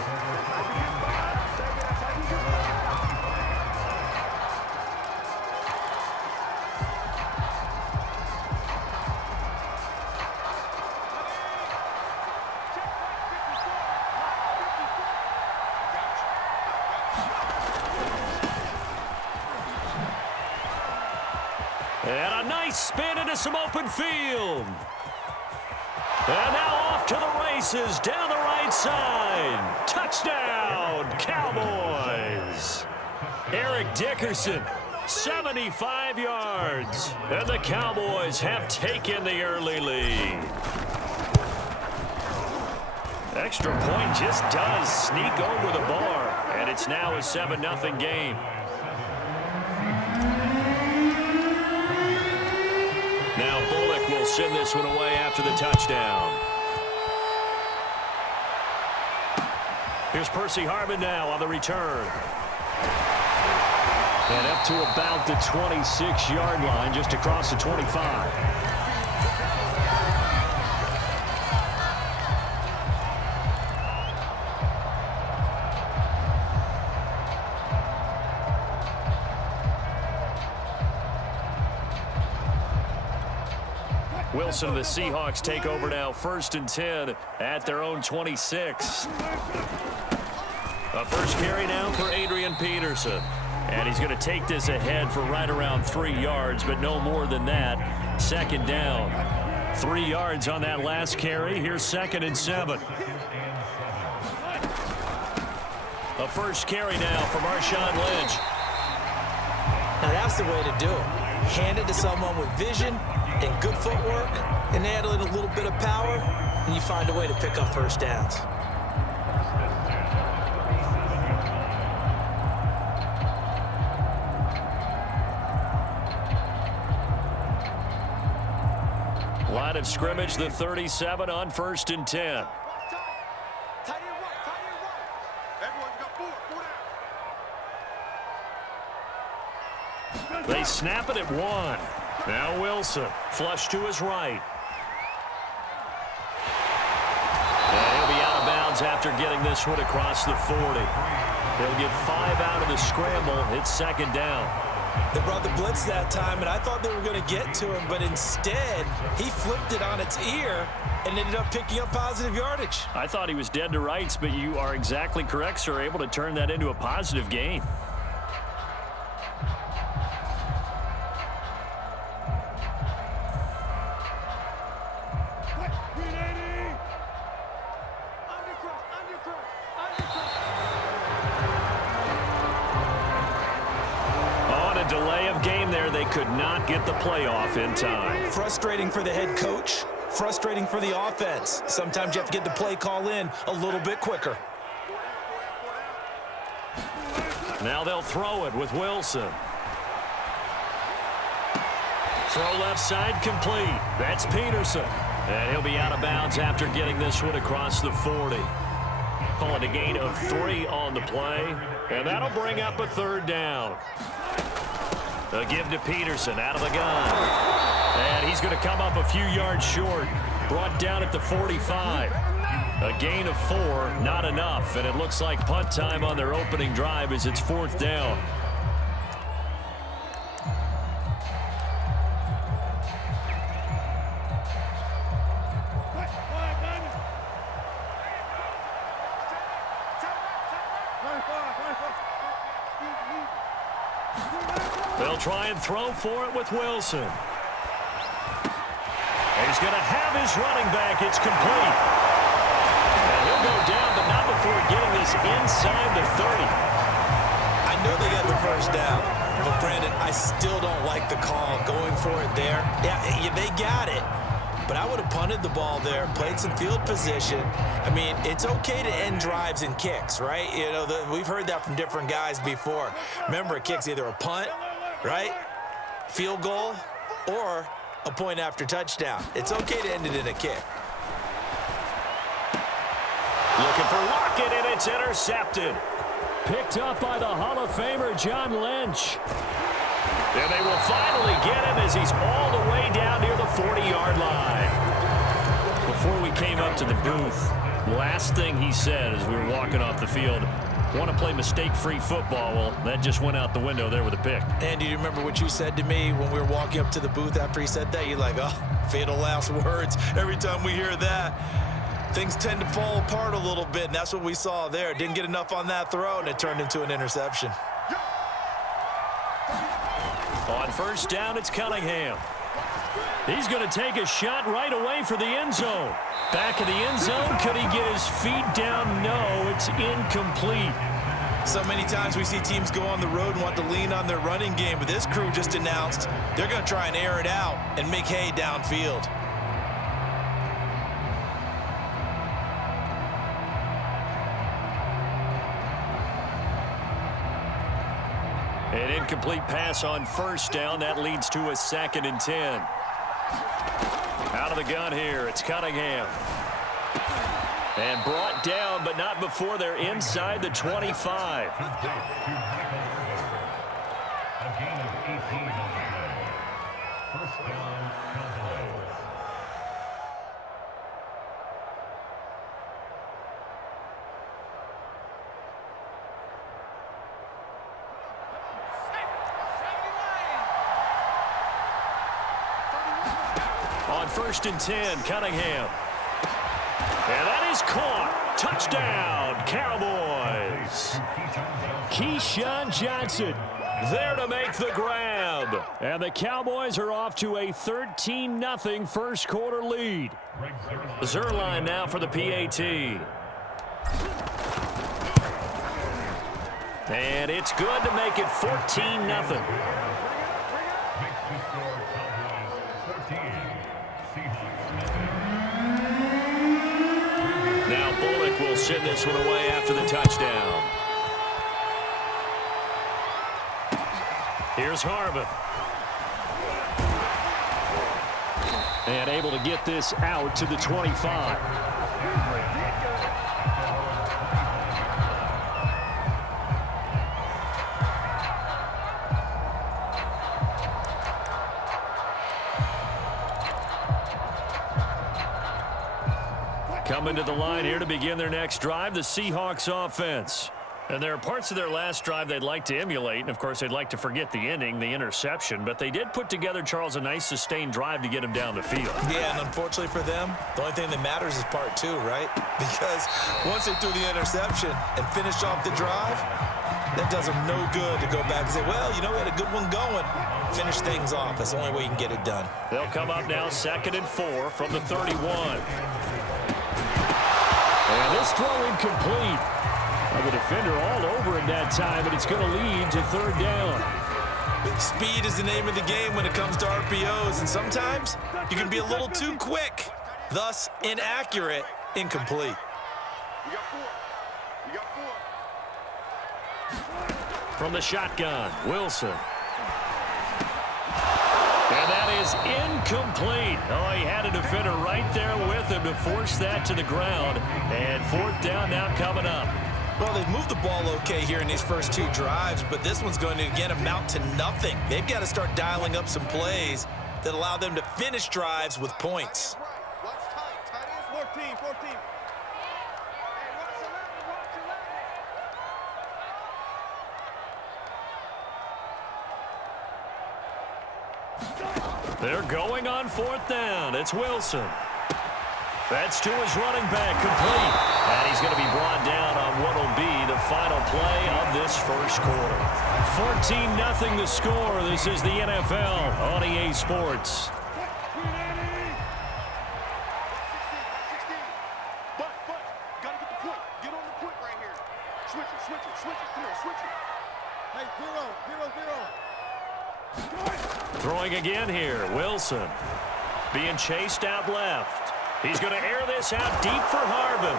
And a nice spin into some open field. And now off to the races down the right side. Touchdown, Cowboys. Eric Dickerson, 75 yards. And the Cowboys have taken the early lead. Extra point just does sneak over the bar. And it's now a 7-0 game. Now Bullock will send this one away after the touchdown. Here's Percy Harvin now on the return. And up to about the 26-yard line, just across the 25. Wilson of the Seahawks take over now, 1st and 10 at their own 26. A first carry now for Adrian Peterson. And he's going to take this ahead for right around 3 yards, but no more than that. 2nd down. 3 yards on that last carry. Here's 2nd and 7. A first carry now for Marshawn Lynch. Now that's the way to do it. Hand it to someone with vision and good footwork, and add a little bit of power, and you find a way to pick up first downs. Line of scrimmage, the 37 on 1st and 10. They snap it at 1. Now Wilson, flush to his right. And he'll be out of bounds after getting this one across the 40. He'll get 5 out of the scramble. It's 2nd down. They brought the blitz that time, and I thought they were going to get to him, but instead, he flipped it on its ear and ended up picking up positive yardage. I thought he was dead to rights, but you are exactly correct, sir. Able to turn that into a positive gain. Delay of game there. They could not get the playoff in time. Frustrating for the head coach. Frustrating for the offense. Sometimes you have to get the play call in a little bit quicker. Now they'll throw it with Wilson. Throw left side complete. That's Peterson. And he'll be out of bounds after getting this one across the 40. Call it a gain of 3 on the play. And that'll bring up a 3rd down. A give to Peterson out of the gun. And he's going to come up a few yards short. Brought down at the 45. A gain of 4, not enough. And it looks like punt time on their opening drive as it's 4th down. They'll try and throw for it with Wilson. And he's going to have his running back. It's complete. And he'll go down, but not before getting this inside the 30. I know they got the first down. But, Brandon, I still don't like the call going for it there. Yeah, they got it. But I would have punted the ball there, played some field position. I mean, it's okay to end drives and kicks, right? You know, we've heard that from different guys before. Remember, a kick's either a punt, right, field goal, or a point after touchdown. It's okay to end it in a kick. Looking for Lockett, and it's intercepted. Picked up by the Hall of Famer, John Lynch. And they will finally get him as he's all the way down near the 40-yard line. Before we came up to the booth, last thing he said as we were walking off the field, want to play mistake-free football. Well, that just went out the window there with a pick. And do you remember what you said to me when we were walking up to the booth after he said that? You're like, oh, fatal last words. Every time we hear that, things tend to fall apart a little bit, and that's what we saw there. Didn't get enough on that throw, and it turned into an interception. On first down, it's Cunningham. He's going to take a shot right away for the end zone. Back of the end zone. Could he get his feet down? No, it's incomplete. So many times we see teams go on the road and want to lean on their running game, but this crew just announced they're going to try and air it out and make hay downfield. An incomplete pass on first down. That leads to a 2nd and 10. Out of the gun here, it's Cunningham. And brought down, but not before they're inside the 25. On 1st and 10, Cunningham. And that is caught. Touchdown, Cowboys. Keyshawn Johnson there to make the grab. And the Cowboys are off to a 13-0 first quarter lead. Zerline now for the PAT. And it's good to make it 14-0. Now Bullock will send this one away after the touchdown. Here's Harvin. And able to get this out to the 25. Coming to the line here to begin their next drive, the Seahawks offense. And there are parts of their last drive they'd like to emulate. And, of course, they'd like to forget the ending, the interception. But they did put together, Charles, a nice sustained drive to get him down the field. Yeah, and unfortunately for them, the only thing that matters is part two, right? Because once they threw the interception and finished off the drive, that does them no good to go back and say, well, you know, we had a good one going. Finish things off. That's the only way you can get it done. They'll come up now 2nd and 4 from the 31. And this throw incomplete. The defender all over him that time, but it's going to lead to 3rd down. Speed is the name of the game when it comes to RPOs, and sometimes you can be a little too quick, thus inaccurate, incomplete. From the shotgun, Wilson. And that is incomplete. Oh, he had a defender right there with him to force that to the ground. And 4th down now coming up. Well, they've moved the ball okay here in these first two drives, but this one's going to, again, amount to nothing. They've got to start dialing up some plays that allow them to finish drives with points. Watch tight. Tight ends. 14. They're going on 4th down. It's Wilson. That's to his running back, complete. And he's going to be brought down on what will be the final play of this first quarter. 14-0 the score. This is the NFL on EA Sports. Gotta get the point. Get on the point right here. Switch it. Come on, switch it. Hey, 0-0-0. Throwing again here, Wilson. Being chased out left. He's going to air this out deep for Harvin.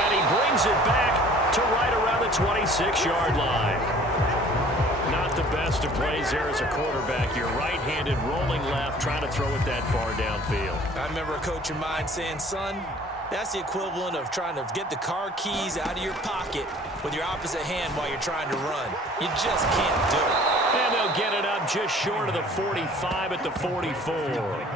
And he brings it back to right around the 26-yard line. Not the best of plays there as a quarterback. You're right-handed, rolling left, trying to throw it that far downfield. I remember a coach of mine saying, son, that's the equivalent of trying to get the car keys out of your pocket with your opposite hand while you're trying to run. You just can't do it. And they'll get it up just short of the 45 at the 44.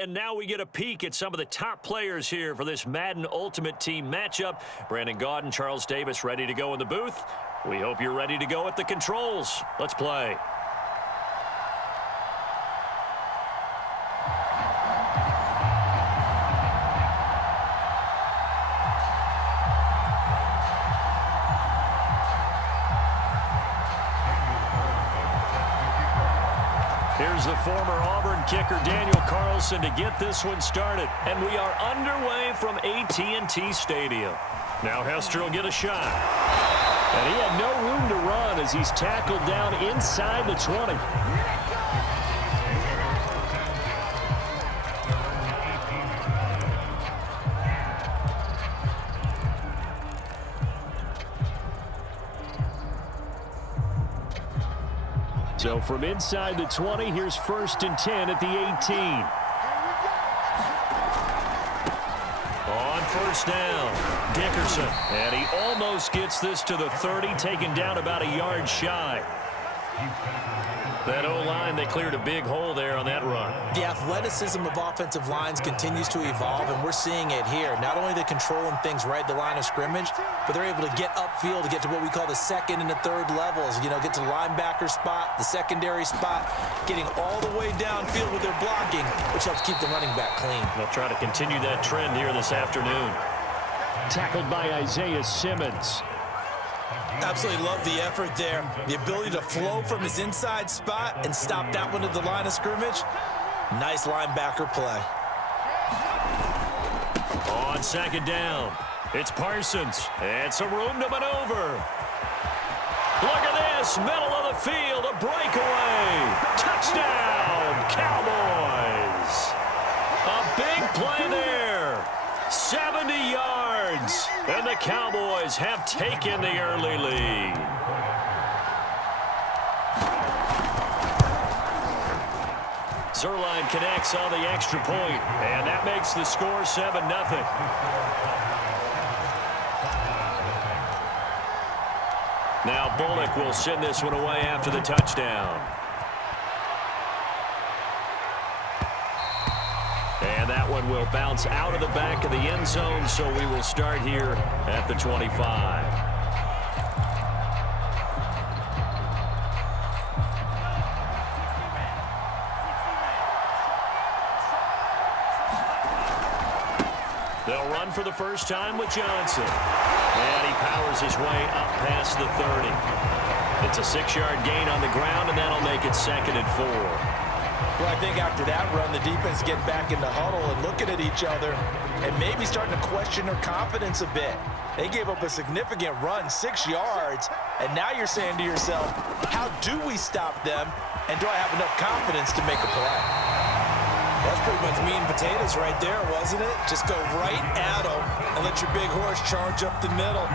And now we get a peek at some of the top players here for this Madden Ultimate Team matchup. Brandon Gaudin, Charles Davis ready to go in the booth. We hope you're ready to go at the controls. Let's play. Here's the former Auburn kicker Daniel Carlson to get this one started. And we are underway from AT&T Stadium. Now Hester will get a shot. And he had no room to run as he's tackled down inside the 20. So from inside the 20, here's 1st and 10 at the 18. On 1st down, Dickerson. And he almost gets this to the 30, taken down about a yard shy. That O-line, they cleared a big hole there on that run. The athleticism of offensive lines continues to evolve, and we're seeing it here. Not only are they controlling things right at the line of scrimmage, but they're able to get upfield to get to what we call the 2nd and the 3rd levels. You know, get to the linebacker spot, the secondary spot, getting all the way downfield with their blocking, which helps keep the running back clean. They'll try to continue that trend here this afternoon. Tackled by Isaiah Simmons. Absolutely love the effort there. The ability to flow from his inside spot and stop that one at the line of scrimmage. Nice linebacker play. On 2nd down, it's Parsons. And some room to maneuver. Look at this, middle of the field, a breakaway. Touchdown, Cowboys. A big play there. 70 yards. And the Cowboys have taken the early lead. Zerline connects on the extra point, and that makes the score 7-0. Now Bullock will send this one away after the touchdown. And that one will bounce out of the back of the end zone, so we will start here at the 25. They'll run for the first time with Johnson. And he powers his way up past the 30. It's a 6-yard gain on the ground, and that'll make it 2nd and 4. Well, I think after that run, the defense getting back in the huddle and looking at each other and maybe starting to question their confidence a bit. They gave up a significant run, 6 yards, and now you're saying to yourself, how do we stop them, and do I have enough confidence to make a play? That's pretty much meat and potatoes right there, wasn't it? Just go right at them and let your big horse charge up the middle.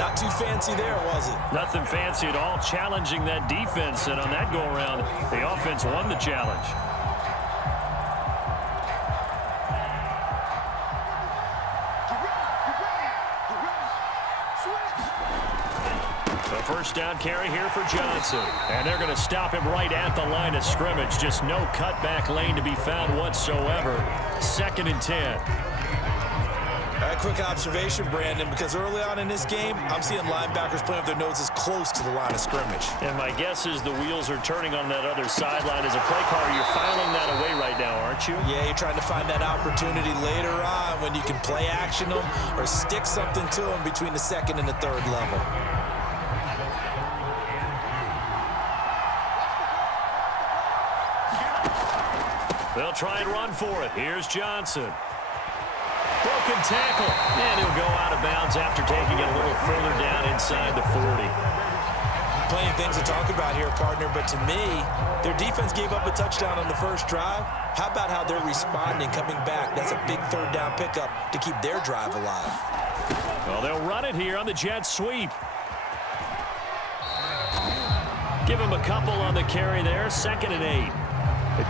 Not too fancy there, was it? Nothing fancy at all, challenging that defense, and on that go-around, the offense won the challenge. A 1st down carry here for Johnson. And they're going to stop him right at the line of scrimmage. Just no cutback lane to be found whatsoever. 2nd and 10. A quick observation, Brandon, because early on in this game, I'm seeing linebackers playing with their noses close to the line of scrimmage. And my guess is the wheels are turning on that other sideline. As a play caller, you're filing that away right now, aren't you? Yeah, you're trying to find that opportunity later on when you can play action them or stick something to them between the 2nd and the 3rd level. They'll try and run for it. Here's Johnson. Broken tackle. And he'll go out of bounds after taking it a little further down inside the 40. Plenty of things to talk about here, partner, but to me, their defense gave up a touchdown on the first drive. How about how they're responding, coming back? That's a big 3rd down pickup to keep their drive alive. Well, they'll run it here on the jet sweep. Give him a couple on the carry there. 2nd and 8.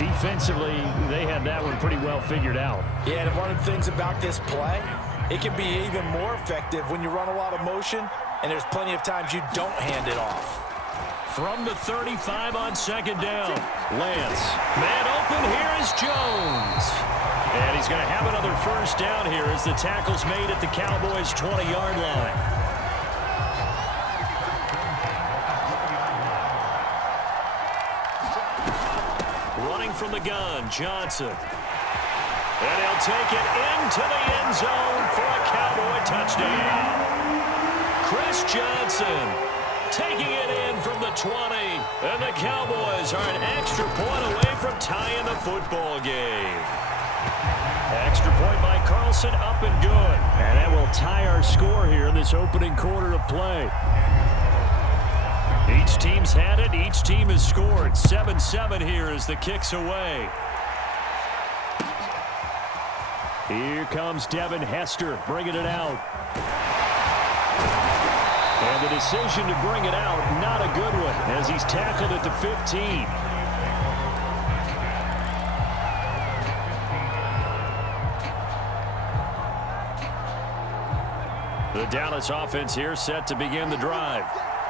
Defensively, they had that one pretty well figured out. Yeah, and one of the things about this play, it can be even more effective when you run a lot of motion, and there's plenty of times you don't hand it off. From the 35 on 2nd down, Lance. Man open, here is Jones. And he's going to have another first down here as the tackle's made at the Cowboys' 20-yard line. Running from the gun, Johnson. And he'll take it into the end zone for a Cowboy touchdown. Chris Johnson taking it in from the 20. And the Cowboys are an extra point away from tying the football game. Extra point by Carlson, up and good. And that will tie our score here in this opening quarter of play. Each team's had it. Each team has scored. 7-7 here as the kick's away. Here comes Devin Hester bringing it out. And the decision to bring it out, not a good one, as he's tackled at the 15. The Dallas offense here set to begin the drive.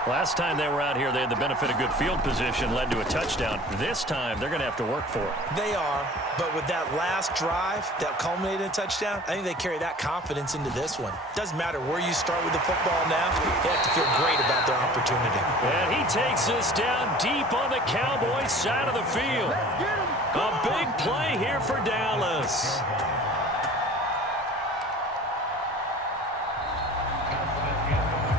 Last time they were out here, they had the benefit of good field position, led to a touchdown. This time, they're going to have to work for it. They are, but with that last drive that culminated in a touchdown, I think they carry that confidence into this one. Doesn't matter where you start with the football now, they have to feel great about their opportunity. And he takes this down deep on the Cowboys side of the field. A big play here for Dallas.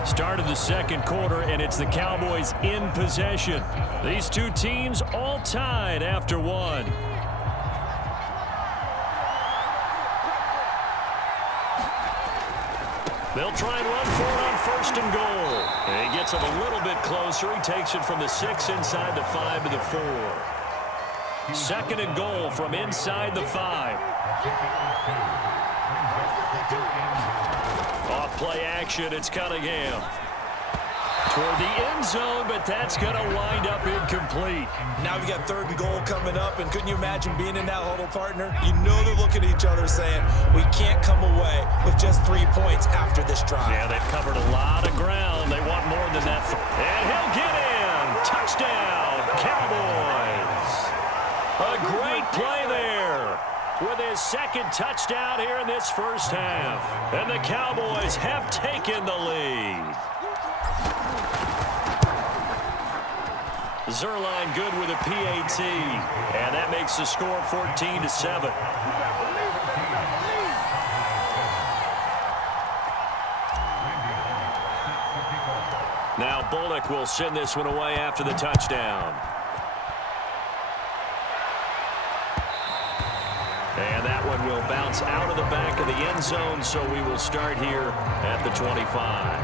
Start of the second quarter, and it's the Cowboys in possession. These two teams all tied after one. They'll try and run for it on first and goal. And he gets it a little bit closer. He takes it from the 6 inside the 5 to the 4. Second and goal from inside the 5. Off play action, it's Cunningham. Toward the end zone, but that's going to wind up incomplete. Now we got third and goal coming up, and couldn't you imagine being in that huddle, partner? You know they're looking at each other saying, we can't come away with just 3 points after this drive. Yeah, they've covered a lot of ground. They want more than that. And he'll get in. Touchdown, Cowboys. A great play there with his second touchdown here in this first half. And the Cowboys have taken the lead. Zerline good with a PAT. And that makes the score 14-7. Now Bullock will send this one away after the touchdown. And that one will bounce out of the back of the end zone, so we will start here at the 25.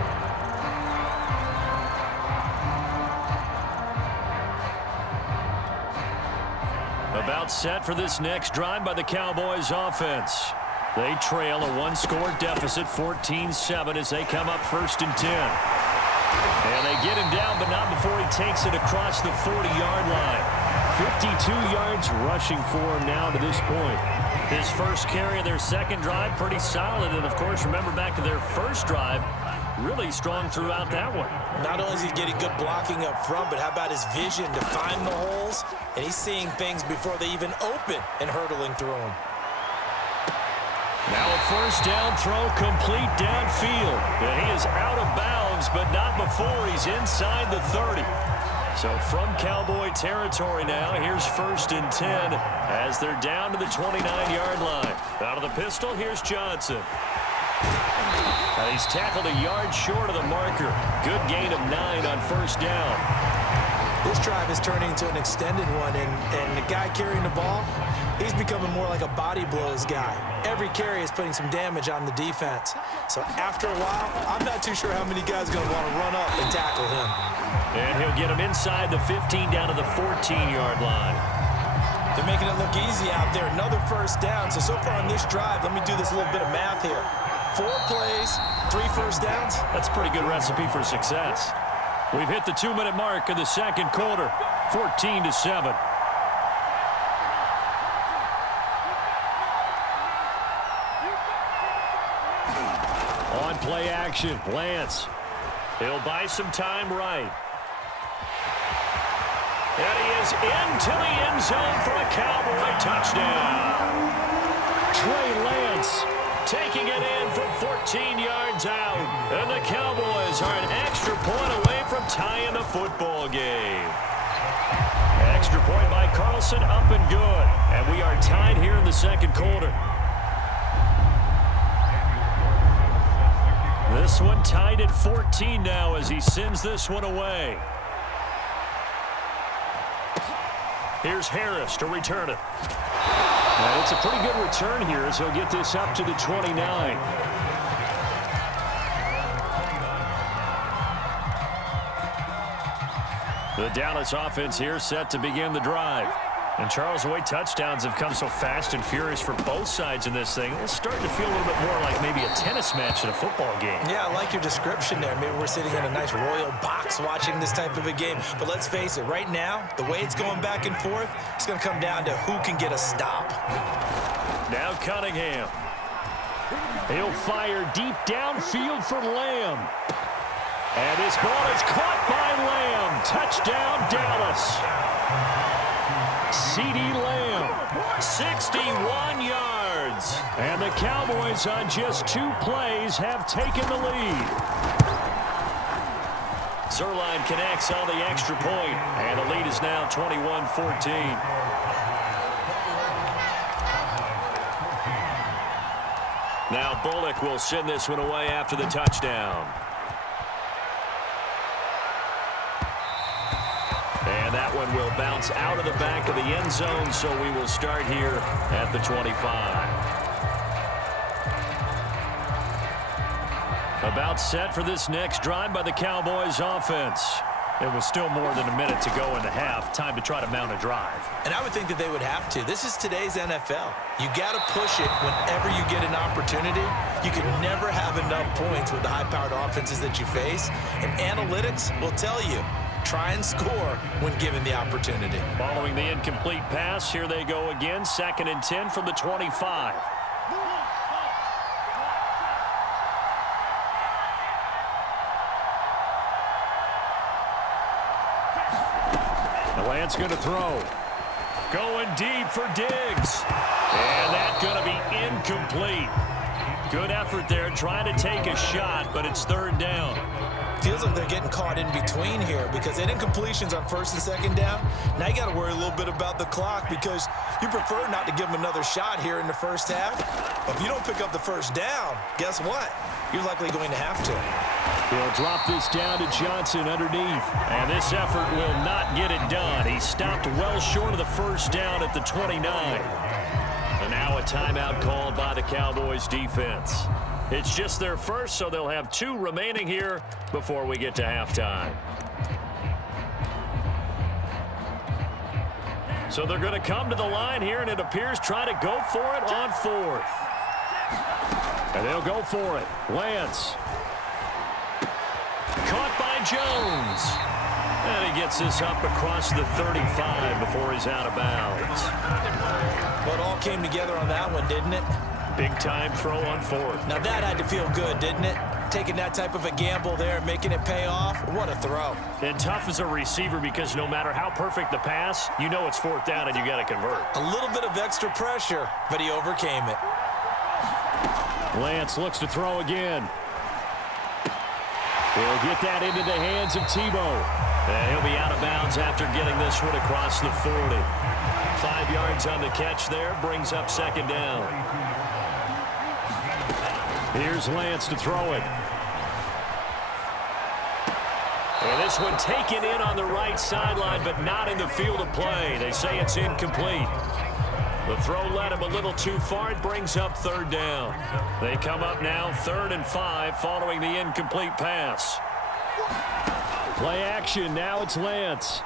About set for this next drive by the Cowboys offense. They trail a one-score deficit, 14-7, as they come up first and 10. And they get him down, but not before he takes it across the 40-yard line. 52 yards rushing for him now to this point. His first carry of their second drive, pretty solid. And, of course, remember back to their first drive, really strong throughout that one. Not only is he getting good blocking up front, but how about his vision to find the holes? And he's seeing things before they even open and hurdling through them. Now a first down throw complete downfield. And he is out of bounds, but not before he's inside the 30. So from Cowboy territory now, here's first and 10 as they're down to the 29-yard line. Out of the pistol, here's Johnson. He's tackled a yard short of the marker. Good gain of 9 on first down. This drive is turning into an extended one, and the guy carrying the ball, he's becoming more like a body blows guy. Every carry is putting some damage on the defense. So after a while, I'm not too sure how many guys are going to want to run up and tackle him. And he'll get him inside the 15 down to the 14-yard line. They're making it look easy out there. Another first down. So far on this drive, let me do this little bit of math here. 4 plays, 3 first downs. That's a pretty good recipe for success. We've hit the 2-minute mark of the second quarter, 14-7. On play action, Lance. He'll buy some time right. And he is into the end zone for a Cowboy touchdown. Trey Lance taking it in from 14 yards out. And the Cowboys are an extra point away from tying the football game. Extra point by Carlson, up and good. And we are tied here in the second quarter. This one tied at 14 now as he sends this one away. Here's Harris to return it. And it's a pretty good return here as he'll get this up to the 29. The Dallas offense here set to begin the drive. And Charles, the way touchdowns have come so fast and furious for both sides in this thing, it's starting to feel a little bit more like maybe a tennis match in a football game. Yeah, I like your description there. Maybe we're sitting in a nice royal box watching this type of a game. But let's face it, right now, the way it's going back and forth, it's going to come down to who can get a stop. Now Cunningham. He'll fire deep downfield for Lamb. And this ball is caught by Lamb. Touchdown, Dallas. CeeDee Lamb, 61 yards. And the Cowboys on just 2 plays have taken the lead. Zerline connects on the extra point, and the lead is now 21-14. Now Bullock will send this one away after the touchdown. And that one will bounce out of the back of the end zone, so we will start here at the 25. About set for this next drive by the Cowboys offense. There was still more than a minute to go in the half. Time to try to mount a drive. And I would think that they would have to. This is today's NFL. You got to push it whenever you get an opportunity. You can never have enough points with the high-powered offenses that you face. And analytics will tell you, try and score when given the opportunity. Following the incomplete pass, here they go again. 2nd and 10 from the 25. Lance going to throw. Going deep for Diggs. And that's going to be incomplete. Good effort there trying to take a shot, but it's 3rd down. Feels like they're getting caught in between here because they did incompletions on 1st and 2nd down. Now you got to worry a little bit about the clock because you prefer not to give them another shot here in the first half. But if you don't pick up the 1st down, guess what? You're likely going to have to. He'll drop this down to Johnson underneath. And this effort will not get it done. He stopped well short of the 1st down at the 29. And now a timeout called by the Cowboys defense. It's just their first, so they'll have 2 remaining here before we get to halftime. So they're going to come to the line here, and it appears try to go for it on 4th. And they'll go for it. Lance. Caught by Jones. And he gets this up across the 35 before he's out of bounds. Well, it all came together on that one, didn't it? Big time throw on 4th. Now that had to feel good, didn't it? Taking that type of a gamble there, making it pay off. What a throw. And tough as a receiver because no matter how perfect the pass, you know it's 4th down and you got to convert. A little bit of extra pressure, but he overcame it. Lance looks to throw again. He'll get that into the hands of Tebow. And he'll be out of bounds after getting this one across the 40. 5 yards on the catch there, brings up 2nd down. Here's Lance to throw it. And this one taken in on the right sideline, but not in the field of play. They say it's incomplete. The throw led him a little too far. It brings up 3rd down. They come up now 3rd and 5 following the incomplete pass. Play action. Now it's Lance.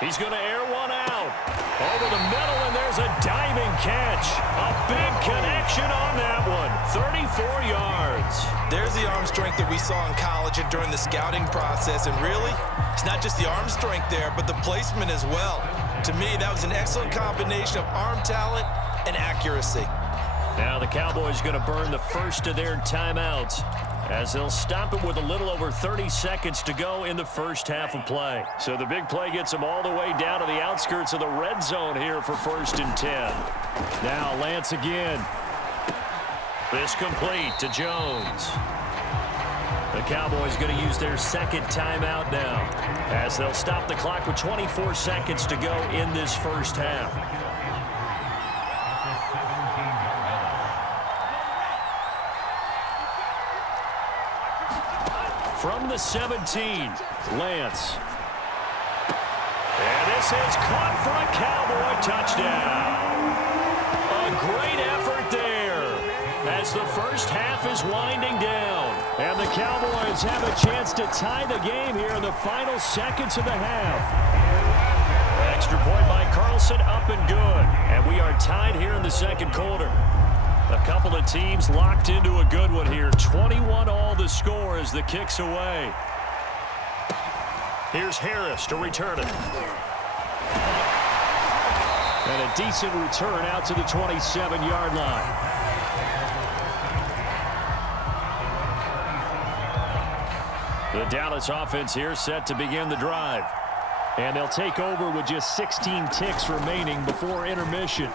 He's going to air one out. Over the middle, and there's a diving catch. A big connection on that one. 34 yards. There's the arm strength that we saw in college and during the scouting process. And really, it's not just the arm strength there, but the placement as well. To me, that was an excellent combination of arm talent and accuracy. Now the Cowboys going to burn the first of their timeouts. as they'll stop it with a little over 30 seconds to go in the first half of play. So the big play gets them all the way down to the outskirts of the red zone here for 1st and 10. Now Lance again. This complete to Jones. The Cowboys going to use their second timeout now, as they'll stop the clock with 24 seconds to go in this first half. From the 17, Lance. And this is caught for a Cowboy touchdown. A great effort there as the first half is winding down. And the Cowboys have a chance to tie the game here in the final seconds of the half. Extra point by Carlson, up and good. And we are tied here in the second quarter. A couple of teams locked into a good one here. 21-all the score as the kick's away. Here's Harris to return it. And a decent return out to the 27-yard line. The Dallas offense here set to begin the drive. And they'll take over with just 16 ticks remaining before intermission.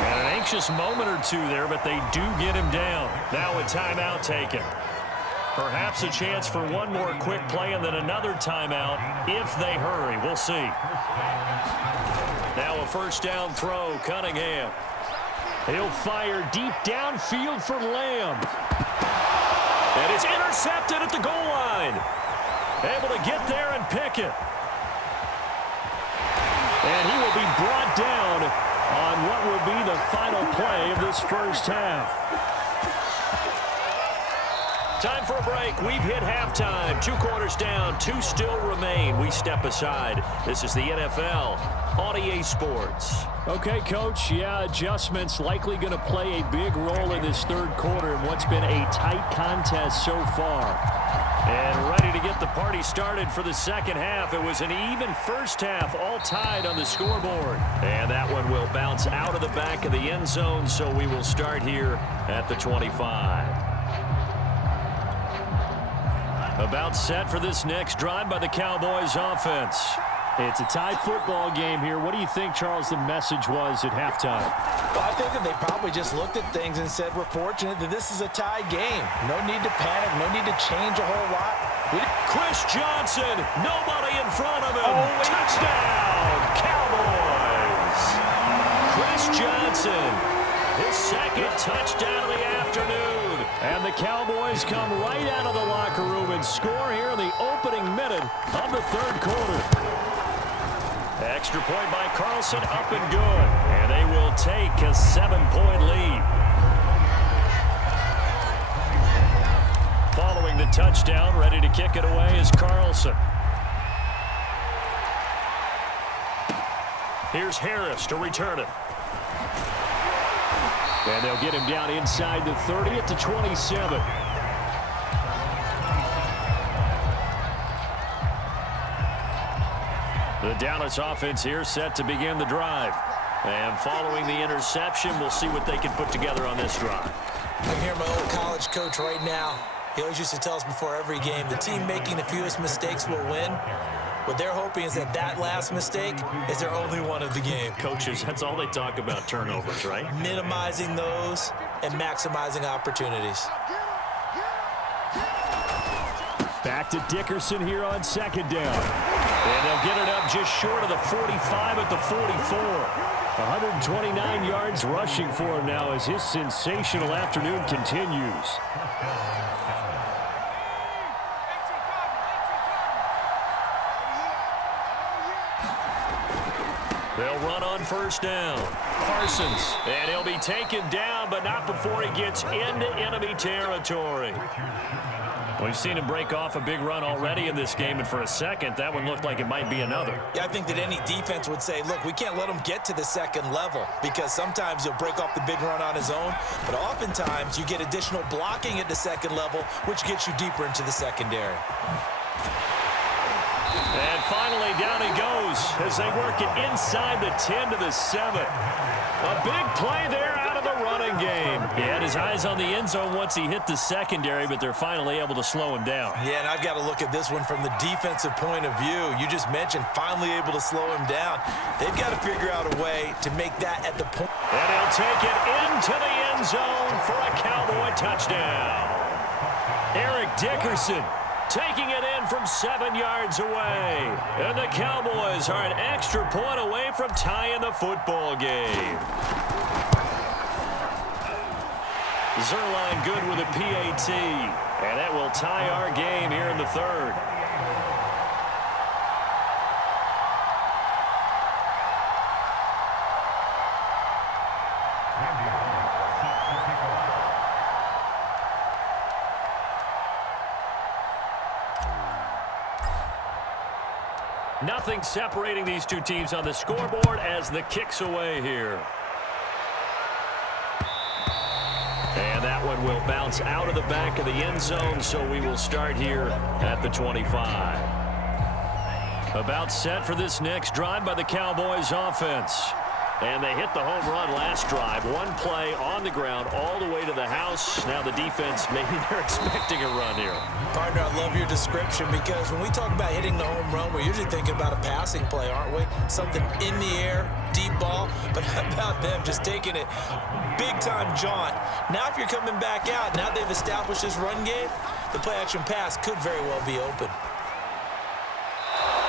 And an anxious moment or two there, but they do get him down. Now a timeout taken. Perhaps a chance for one more quick play and then another timeout if they hurry. We'll see. Now a first down throw, Cunningham. He'll fire deep downfield for Lamb. And it's intercepted at the goal line. Able to get there and pick it. And he will be brought down on what will be the final play of this first half. Time for a break. We've hit halftime. 2 quarters down. 2 still remain. We step aside. This is the NFL on EA Sports. Okay, Coach. Yeah, adjustments likely going to play a big role in this third quarter in what's been a tight contest so far. And ready to get the party started for the second half. It was an even first half, all tied on the scoreboard. And that one will bounce out of the back of the end zone, so we will start here at the 25. About set for this next drive by the Cowboys offense. It's a tie football game here. What do you think, Charles, the message was at halftime? Well, I think that they probably just looked at things and said, we're fortunate that this is a tie game. No need to panic. No need to change a whole lot. Chris Johnson, nobody in front of him. Touchdown, Cowboys. Chris Johnson, his second touchdown of the afternoon. And the Cowboys come right out of the locker room and score here in the opening minute of the third quarter. Extra point by Carlson, up and good. And they will take a 7-point lead. Following the touchdown, ready to kick it away is Carlson. Here's Harris to return it. And they'll get him down inside the 30 at the 27. The Dallas offense here set to begin the drive. And following the interception, we'll see what they can put together on this drive. I can hear my old college coach right now. He always used to tell us before every game, the team making the fewest mistakes will win. What they're hoping is that last mistake is their only one of the game. Coaches, that's all they talk about, turnovers, right? Minimizing those and maximizing opportunities. Back to Dickerson here on second down. And they'll get it up just short of the 45 at the 44. 129 yards rushing for him now as his sensational afternoon continues. They'll run on first down. Parsons. And he'll be taken down, but not before he gets into enemy territory. We've seen him break off a big run already in this game, and for a second, that one looked like it might be another. Yeah, I think that any defense would say, look, we can't let him get to the second level, because sometimes he'll break off the big run on his own, but oftentimes you get additional blocking at the second level, which gets you deeper into the secondary. And finally, down he goes as they work it inside the 10 to the 7. A big play there out of the running passing game. He had his eyes on the end zone once he hit the secondary, but they're finally able to slow him down. Yeah, and I've got to look at this one from the defensive point of view. You just mentioned finally able to slow him down. They've got to figure out a way to make that at the point. And he'll take it into the end zone for a Cowboy touchdown. Eric Dickerson taking it in from 7 yards away. And the Cowboys are an extra point away from tying the football game. Zerline good with a PAT. And that will tie our game here in the third. Nothing separating these two teams on the scoreboard as the kick's away here. And that one will bounce out of the back of the end zone, so we will start here at the 25. About set for this next drive by the Cowboys offense. And they hit the home run last drive. One play on the ground all the way to the house. Now the defense, maybe they're expecting a run here. Partner, I love your description because when we talk about hitting the home run, we're usually thinking about a passing play, aren't we? Something in the air, deep ball. But how about them just taking it big-time jaunt? Now if you're coming back out, now they've established this run game, the play-action pass could very well be open.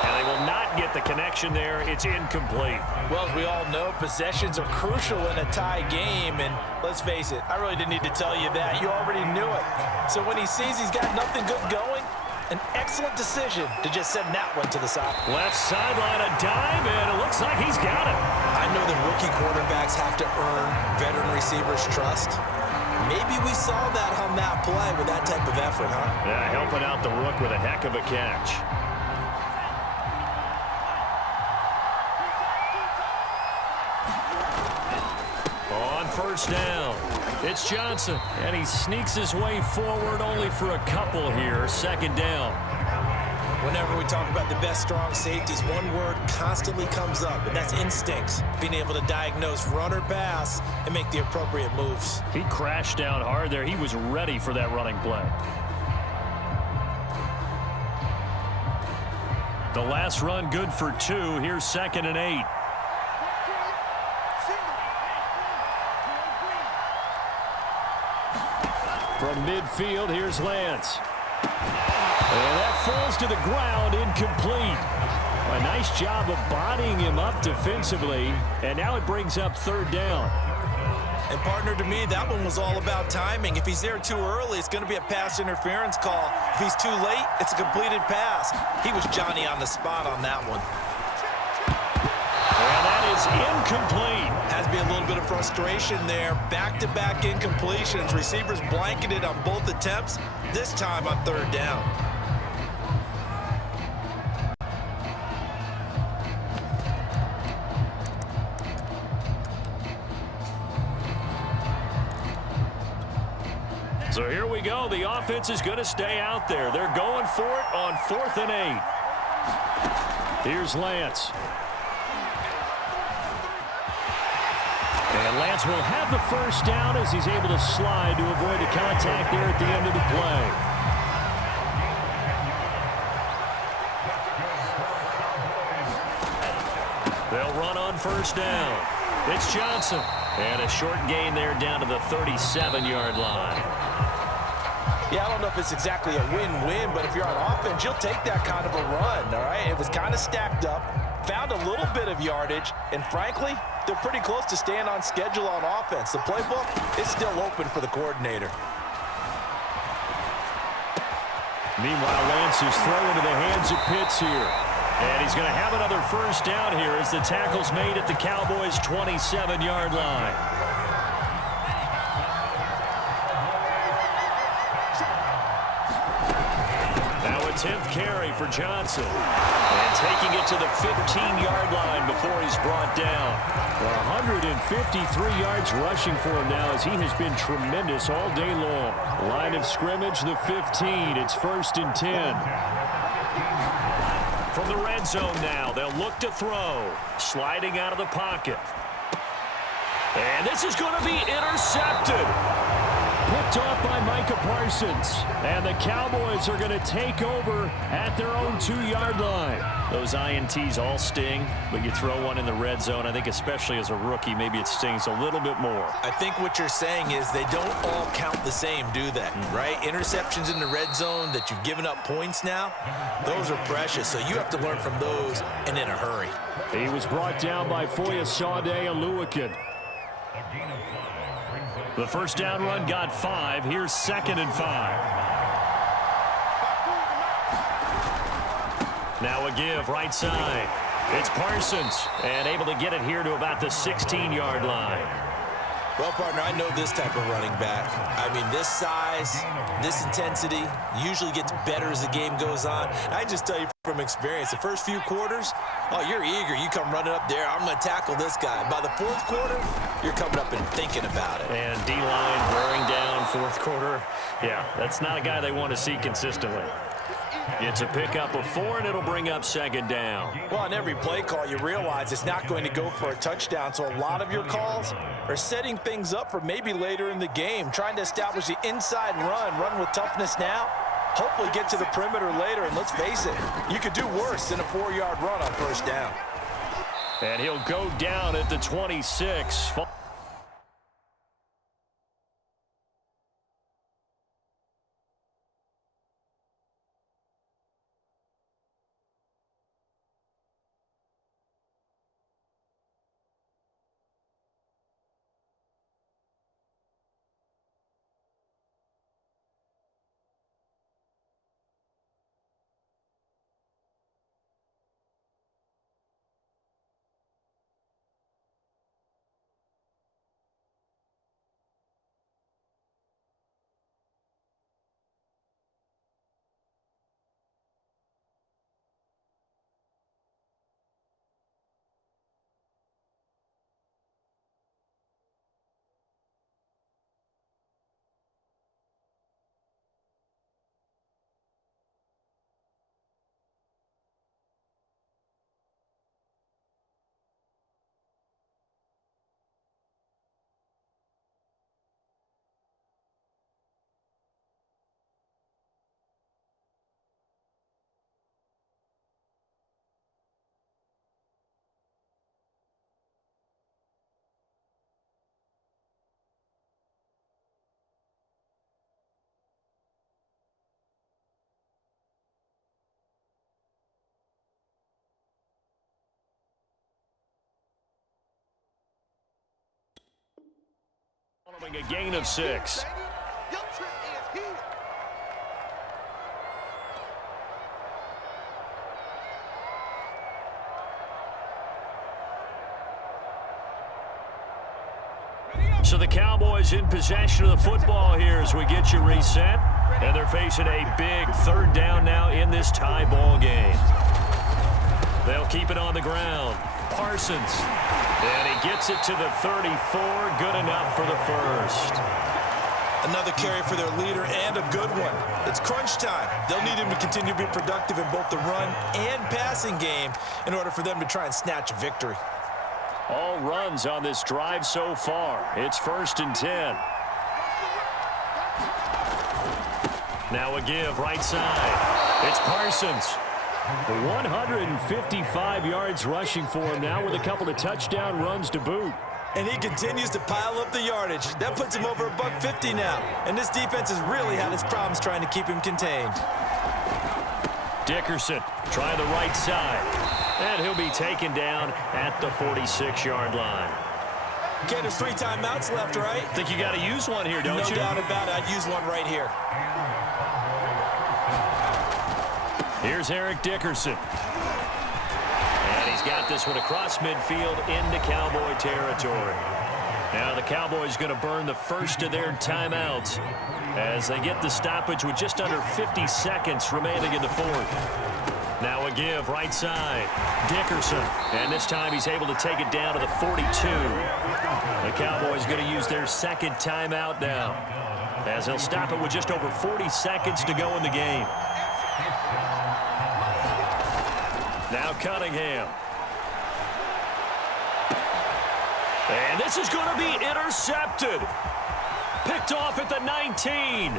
And they will not get the connection there. It's incomplete. Well, as we all know, possessions are crucial in a tie game. And let's face it, I really didn't need to tell you that. You already knew it. So when he sees he's got nothing good going, an excellent decision to just send that one to the side. Left sideline, a dive, and it looks like he's got it. I know that rookie quarterbacks have to earn veteran receivers' trust. Maybe we saw that on that play with that type of effort, huh? Yeah, helping out the rook with a heck of a catch. First down. It's Johnson, and he sneaks his way forward only for a couple here. Second down. Whenever we talk about the best strong safeties, one word constantly comes up, and that's instincts. Being able to diagnose run or pass and make the appropriate moves. He crashed down hard there. He was ready for that running play. The last run good for 2. Here's 2nd and 8. From midfield, here's Lance. And that falls to the ground, incomplete. A nice job of bodying him up defensively, and now it brings up 3rd down. And partner, to me, that one was all about timing. If he's there too early, it's going to be a pass interference call. If he's too late, it's a completed pass. He was Johnny on the spot on that one. And that is incomplete. Has to be a little bit of frustration there. Back-to-back incompletions. Receivers blanketed on both attempts, this time on 3rd down. So here we go. The offense is going to stay out there. They're going for it on 4th and 8. Here's Lance. And Lance will have the first down as he's able to slide to avoid the contact there at the end of the play. They'll run on 1st down. It's Johnson. And a short gain there down to the 37-yard line. Yeah, I don't know if it's exactly a win-win, but if you're on offense, you'll take that kind of a run, all right? It was kind of stacked up, found a little bit of yardage, and frankly, they're pretty close to staying on schedule on offense. The playbook is still open for the coordinator. Meanwhile, Lance is thrown into the hands of Pitts here. And he's going to have another first down here as the tackle's made at the Cowboys' 27-yard line. Now a 10th carry for Johnson. And taking it to the 15-yard line before he's brought down. 153 yards rushing for him now as he has been tremendous all day long. Line of scrimmage, the 15. It's 1st and 10. From the red zone now, they'll look to throw. Sliding out of the pocket. And this is going to be intercepted. Picked off by Micah Parsons. And the Cowboys are going to take over at their own 2-yard line. Those INTs all sting, but you throw one in the red zone. I think especially as a rookie, maybe it stings a little bit more. I think what you're saying is they don't all count the same, do they? Right? Interceptions in the red zone that you've given up points now, those are precious. So you have to learn from those and in a hurry. He was brought down by Foyesade Oluwakin. The first down run got 5. Here's 2nd and 5. Now a give right side. It's Parsons, and able to get it here to about the 16-yard line. Well, partner, I know this type of running back. I mean, this size, this intensity usually gets better as the game goes on. I just tell you from experience, the first few quarters, oh, you're eager. You come running up there, I'm going to tackle this guy. By the 4th quarter, you're coming up and thinking about it. And D-line wearing down 4th quarter. Yeah, that's not a guy they want to see consistently. It's a pickup of 4, and it'll bring up 2nd down. Well, on every play call, you realize it's not going to go for a touchdown, so a lot of your calls are setting things up for maybe later in the game, trying to establish the inside run with toughness now, hopefully get to the perimeter later, and let's face it, you could do worse than a 4-yard run on first down. And he'll go down at the 26. Following a gain of 6. So the Cowboys in possession of the football here as we get you reset. And they're facing a big 3rd down now in this tie ball game. They'll keep it on the ground. Parsons. And he gets it to the 34. Good enough for the first. Another carry for their leader and a good one. It's crunch time. They'll need him to continue to be productive in both the run and passing game in order for them to try and snatch a victory. All runs on this drive so far. It's 1st and 10. Now a give right side. It's Parsons. 155 yards rushing for him now with a couple of touchdown runs to boot. And he continues to pile up the yardage. That puts him over $150 now. And this defense has really had its problems trying to keep him contained. Dickerson trying the right side. And he'll be taken down at the 46-yard line. Okay, there's 3 timeouts left, right? Think you got to use one here, don't you? No doubt about it. I'd use one right here. Here's Eric Dickerson. And he's got this one across midfield into Cowboy territory. Now the Cowboys going to burn the first of their timeouts as they get the stoppage with just under 50 seconds remaining in the 4th. Now a give right side. Dickerson. And this time he's able to take it down to the 42. The Cowboys going to use their 2nd timeout now as they'll stop it with just over 40 seconds to go in the game. Now Cunningham. And this is going to be intercepted. Picked off at the 19.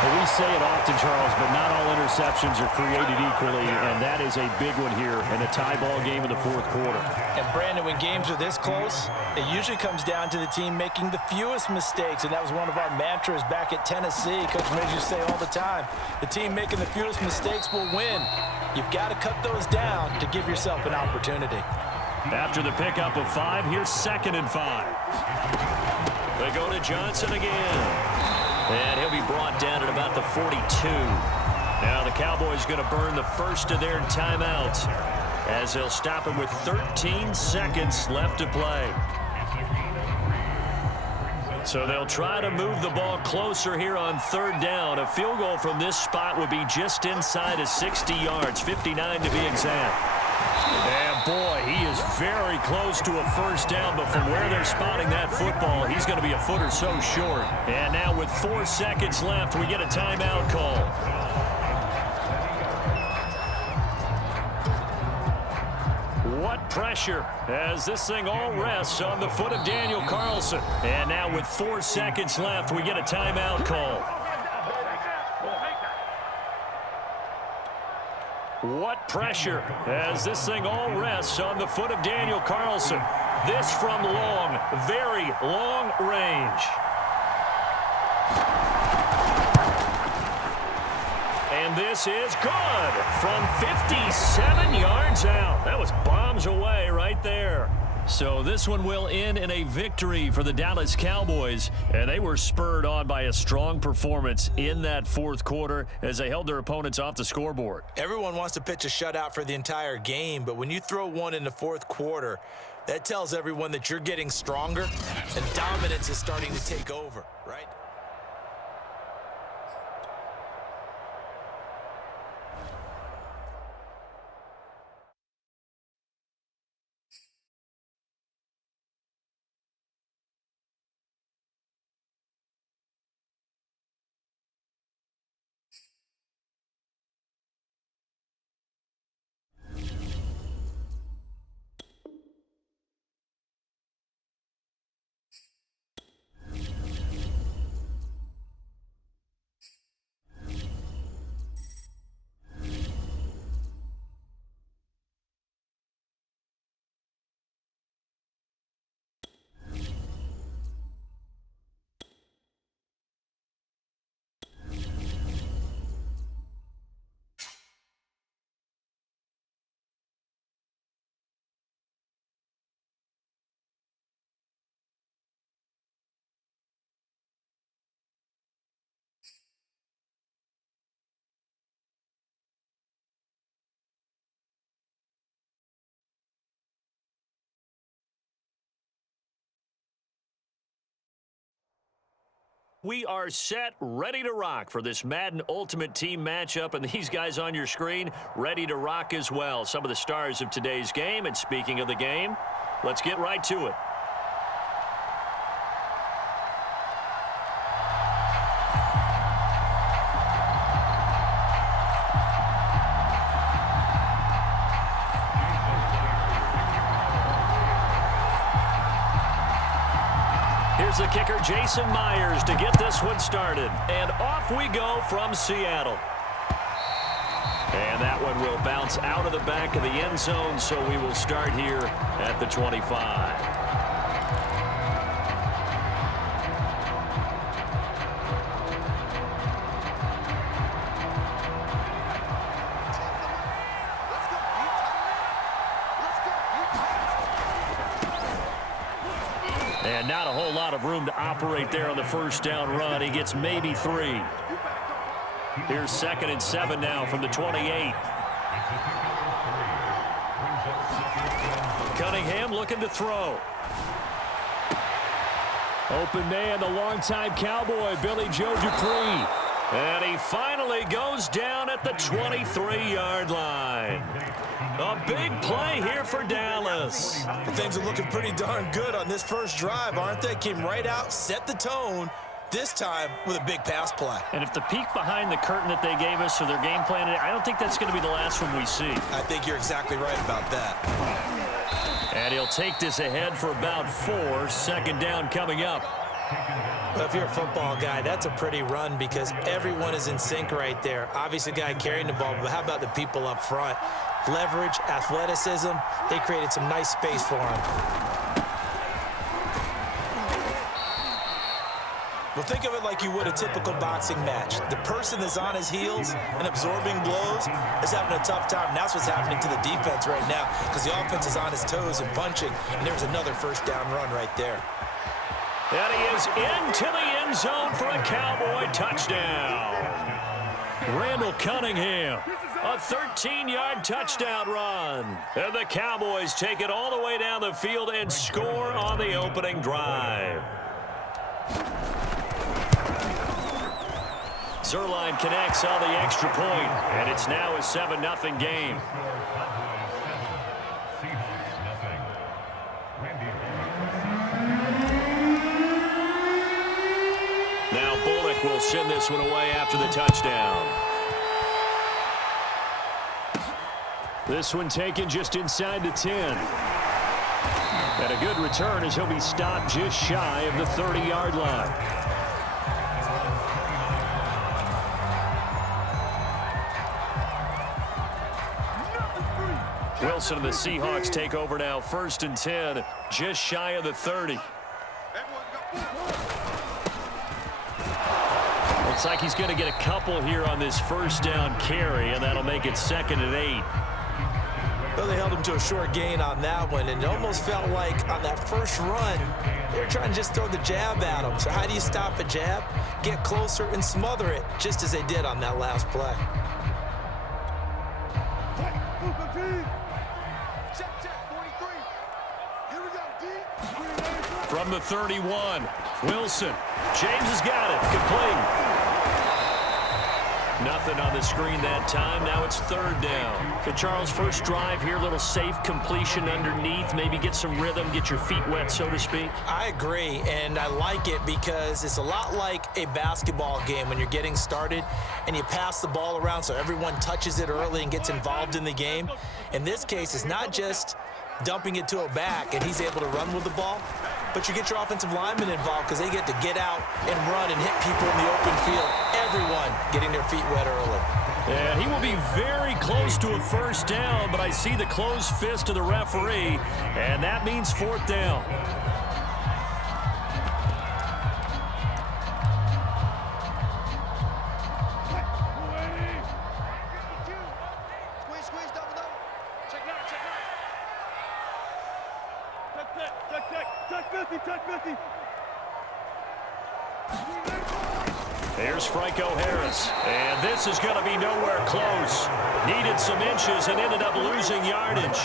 Well, we say it often, Charles, but not all interceptions are created equally, and that is a big one here in a tie ball game in the fourth quarter. And, Brandon, when games are this close, it usually comes down to the team making the fewest mistakes, and that was one of our mantras back at Tennessee. Coach made you say all the time, the team making the fewest mistakes will win. You've got to cut those down to give yourself an opportunity. After the pickup of 5, here's 2nd and 5. They go to Johnson again. And he'll be brought down at about the 42. Now the Cowboys going to burn the first of their timeouts as they'll stop him with 13 seconds left to play. So they'll try to move the ball closer here on 3rd down. A field goal from this spot would be just inside of 60 yards, 59 to be exact. And, boy, he is very close to a first down, but from where they're spotting that football, he's going to be a foot or so short. And now with 4 seconds left, we get a timeout call. What pressure as this thing all rests on the foot of Daniel Carlson. And now with 4 seconds left, we get a timeout call. What pressure as this thing all rests on the foot of Daniel Carlson. This from long, very long range. And this is good from 57 yards out. That was bombs away right there. So this one will end in a victory for the Dallas Cowboys, and they were spurred on by a strong performance in that fourth quarter as they held their opponents off the scoreboard. Everyone wants to pitch a shutout for the entire game, but when you throw one in the fourth quarter, that tells everyone that you're getting stronger and dominance is starting to take over, right? We are set, ready to rock for this Madden Ultimate Team matchup, and these guys on your screen ready to rock as well. Some of the stars of today's game, and speaking of the game, let's get right to it. Here's the kicker, Jason Myers, to get this one started. And off we go from Seattle. And that one will bounce out of the back of the end zone, so we will start here at the 25. And not a whole lot of room to operate there on the first down run. He gets maybe 3. Here's 2nd and 7 now from the 28. Cunningham looking to throw. Open man, the longtime Cowboy, Billy Joe Dupree. And he finally goes down at the 23-yard line. A big play here for Dallas. Well, things are looking pretty darn good on this first drive, aren't they? Came right out, set the tone, this time with a big pass play. And if the peek behind the curtain that they gave us or their game plan, I don't think that's going to be the last one we see. I think you're exactly right about that. And he'll take this ahead for about 4. Second down coming up. Well, if you're a football guy, that's a pretty run because everyone is in sync right there. Obviously, the guy carrying the ball, but how about the people up front? Leverage, athleticism, they created some nice space for him. Well, think of it like you would a typical boxing match. The person that's on his heels and absorbing blows is having a tough time. And that's what's happening to the defense right now because the offense is on his toes and punching, and there's another first down run right there. And he is into the end zone for a Cowboy touchdown. Randal Cunningham, a 13-yard touchdown run. And the Cowboys take it all the way down the field and score on the opening drive. Zerline connects on the extra point, and it's now a 7-0 game. Now Bullock will send this one away after the touchdown. This one taken just inside the 10. And a good return as he'll be stopped just shy of the 30-yard line. Wilson and the Seahawks take over now. 1st and 10, just shy of the 30. Looks like he's going to get a couple here on this first down carry, and that'll make it 2nd and 8. Well, they held him to a short gain on that one, and it almost felt like on that first run, they were trying to just throw the jab at him. So how do you stop a jab? Get closer and smother it, just as they did on that last play. From the 31, Wilson. James has got it. Complete. Nothing on the screen that time. Now it's 3rd down. So Charles, first drive here, little safe completion underneath. Maybe get some rhythm, get your feet wet, so to speak. I agree, and I like it because it's a lot like a basketball game when you're getting started and you pass the ball around so everyone touches it early and gets involved in the game. In this case, it's not just dumping it to a back and he's able to run with the ball, but you get your offensive linemen involved because they get to get out and run and hit people in the open field. Everyone getting their feet wet early. And he will be very close to a first down, but I see the closed fist of the referee, and that means 4th down. Here's Franco Harris, and this is going to be nowhere close. Needed some inches and ended up losing yardage.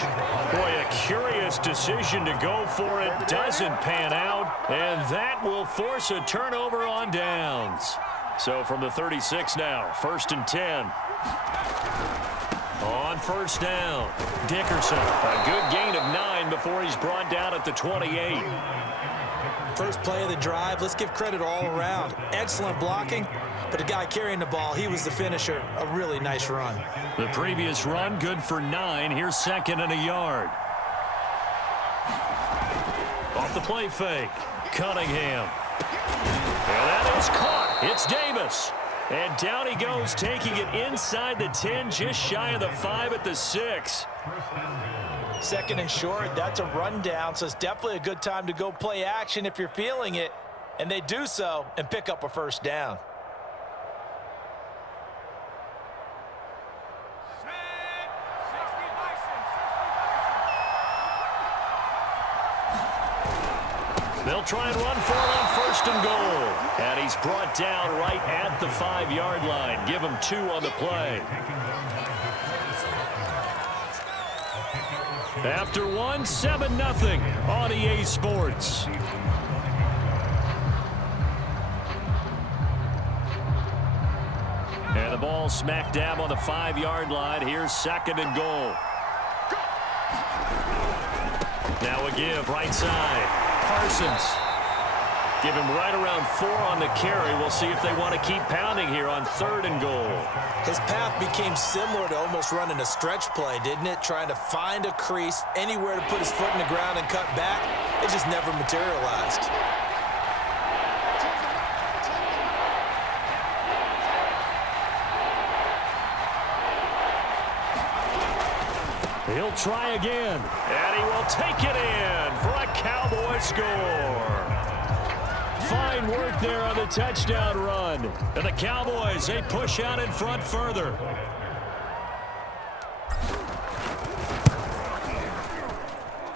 Boy, a curious decision to go for it. Doesn't pan out, and that will force a turnover on downs. So from the 36 now, 1st and 10. On first down, Dickerson. A good gain of 9 before he's brought down at the 28. First play of the drive, let's give credit all around. Excellent blocking, but the guy carrying the ball, he was the finisher. A really nice run. The previous run, good for 9. Here's 2nd and a yard. Off the play fake, Cunningham. And that is caught. It's Davis. And down he goes, taking it inside the 10, just shy of the 5 at the 6. 2nd and short, that's a rundown, so it's definitely a good time to go play action if you're feeling it. And they do so and pick up a first down. They'll try and run for it on 1st and goal. And he's brought down right at the 5-yard line. Give him 2 on the play. After 1, 7-0 on EA Sports. And the ball smack dab on the 5-yard line. Here's 2nd and goal. Now a give right side. Parsons Give him right around 4 on the carry. We'll see if they want to keep pounding here on 3rd and goal. His path became similar to almost running a stretch play, didn't it? Trying to find a crease, anywhere to put his foot in the ground and cut back. It just never materialized. He'll try again. And he will take it in for a Cowboy score. Fine work there on the touchdown run. And the Cowboys, they push out in front further.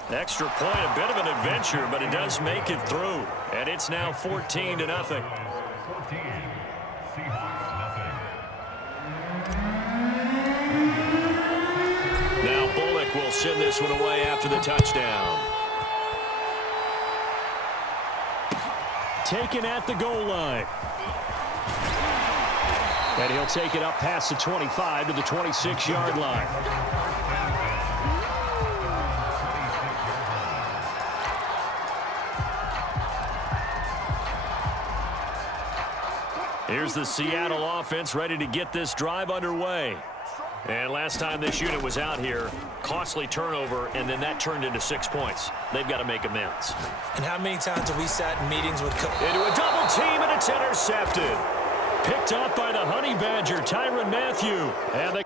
Extra point, a bit of an adventure, but it does make it through. And it's now 14-0. Now Bullock will send this one away after the touchdown. Taken at the goal line. And he'll take it up past the 25 to the 26-yard line. Here's the Seattle offense ready to get this drive underway. And last time this unit was out here, costly turnover, and then that turned into 6 points. They've got to make amends. And how many times have we sat in meetings with into a double team, and it's intercepted. Picked off by the Honey Badger, Tyrann Mathieu. And the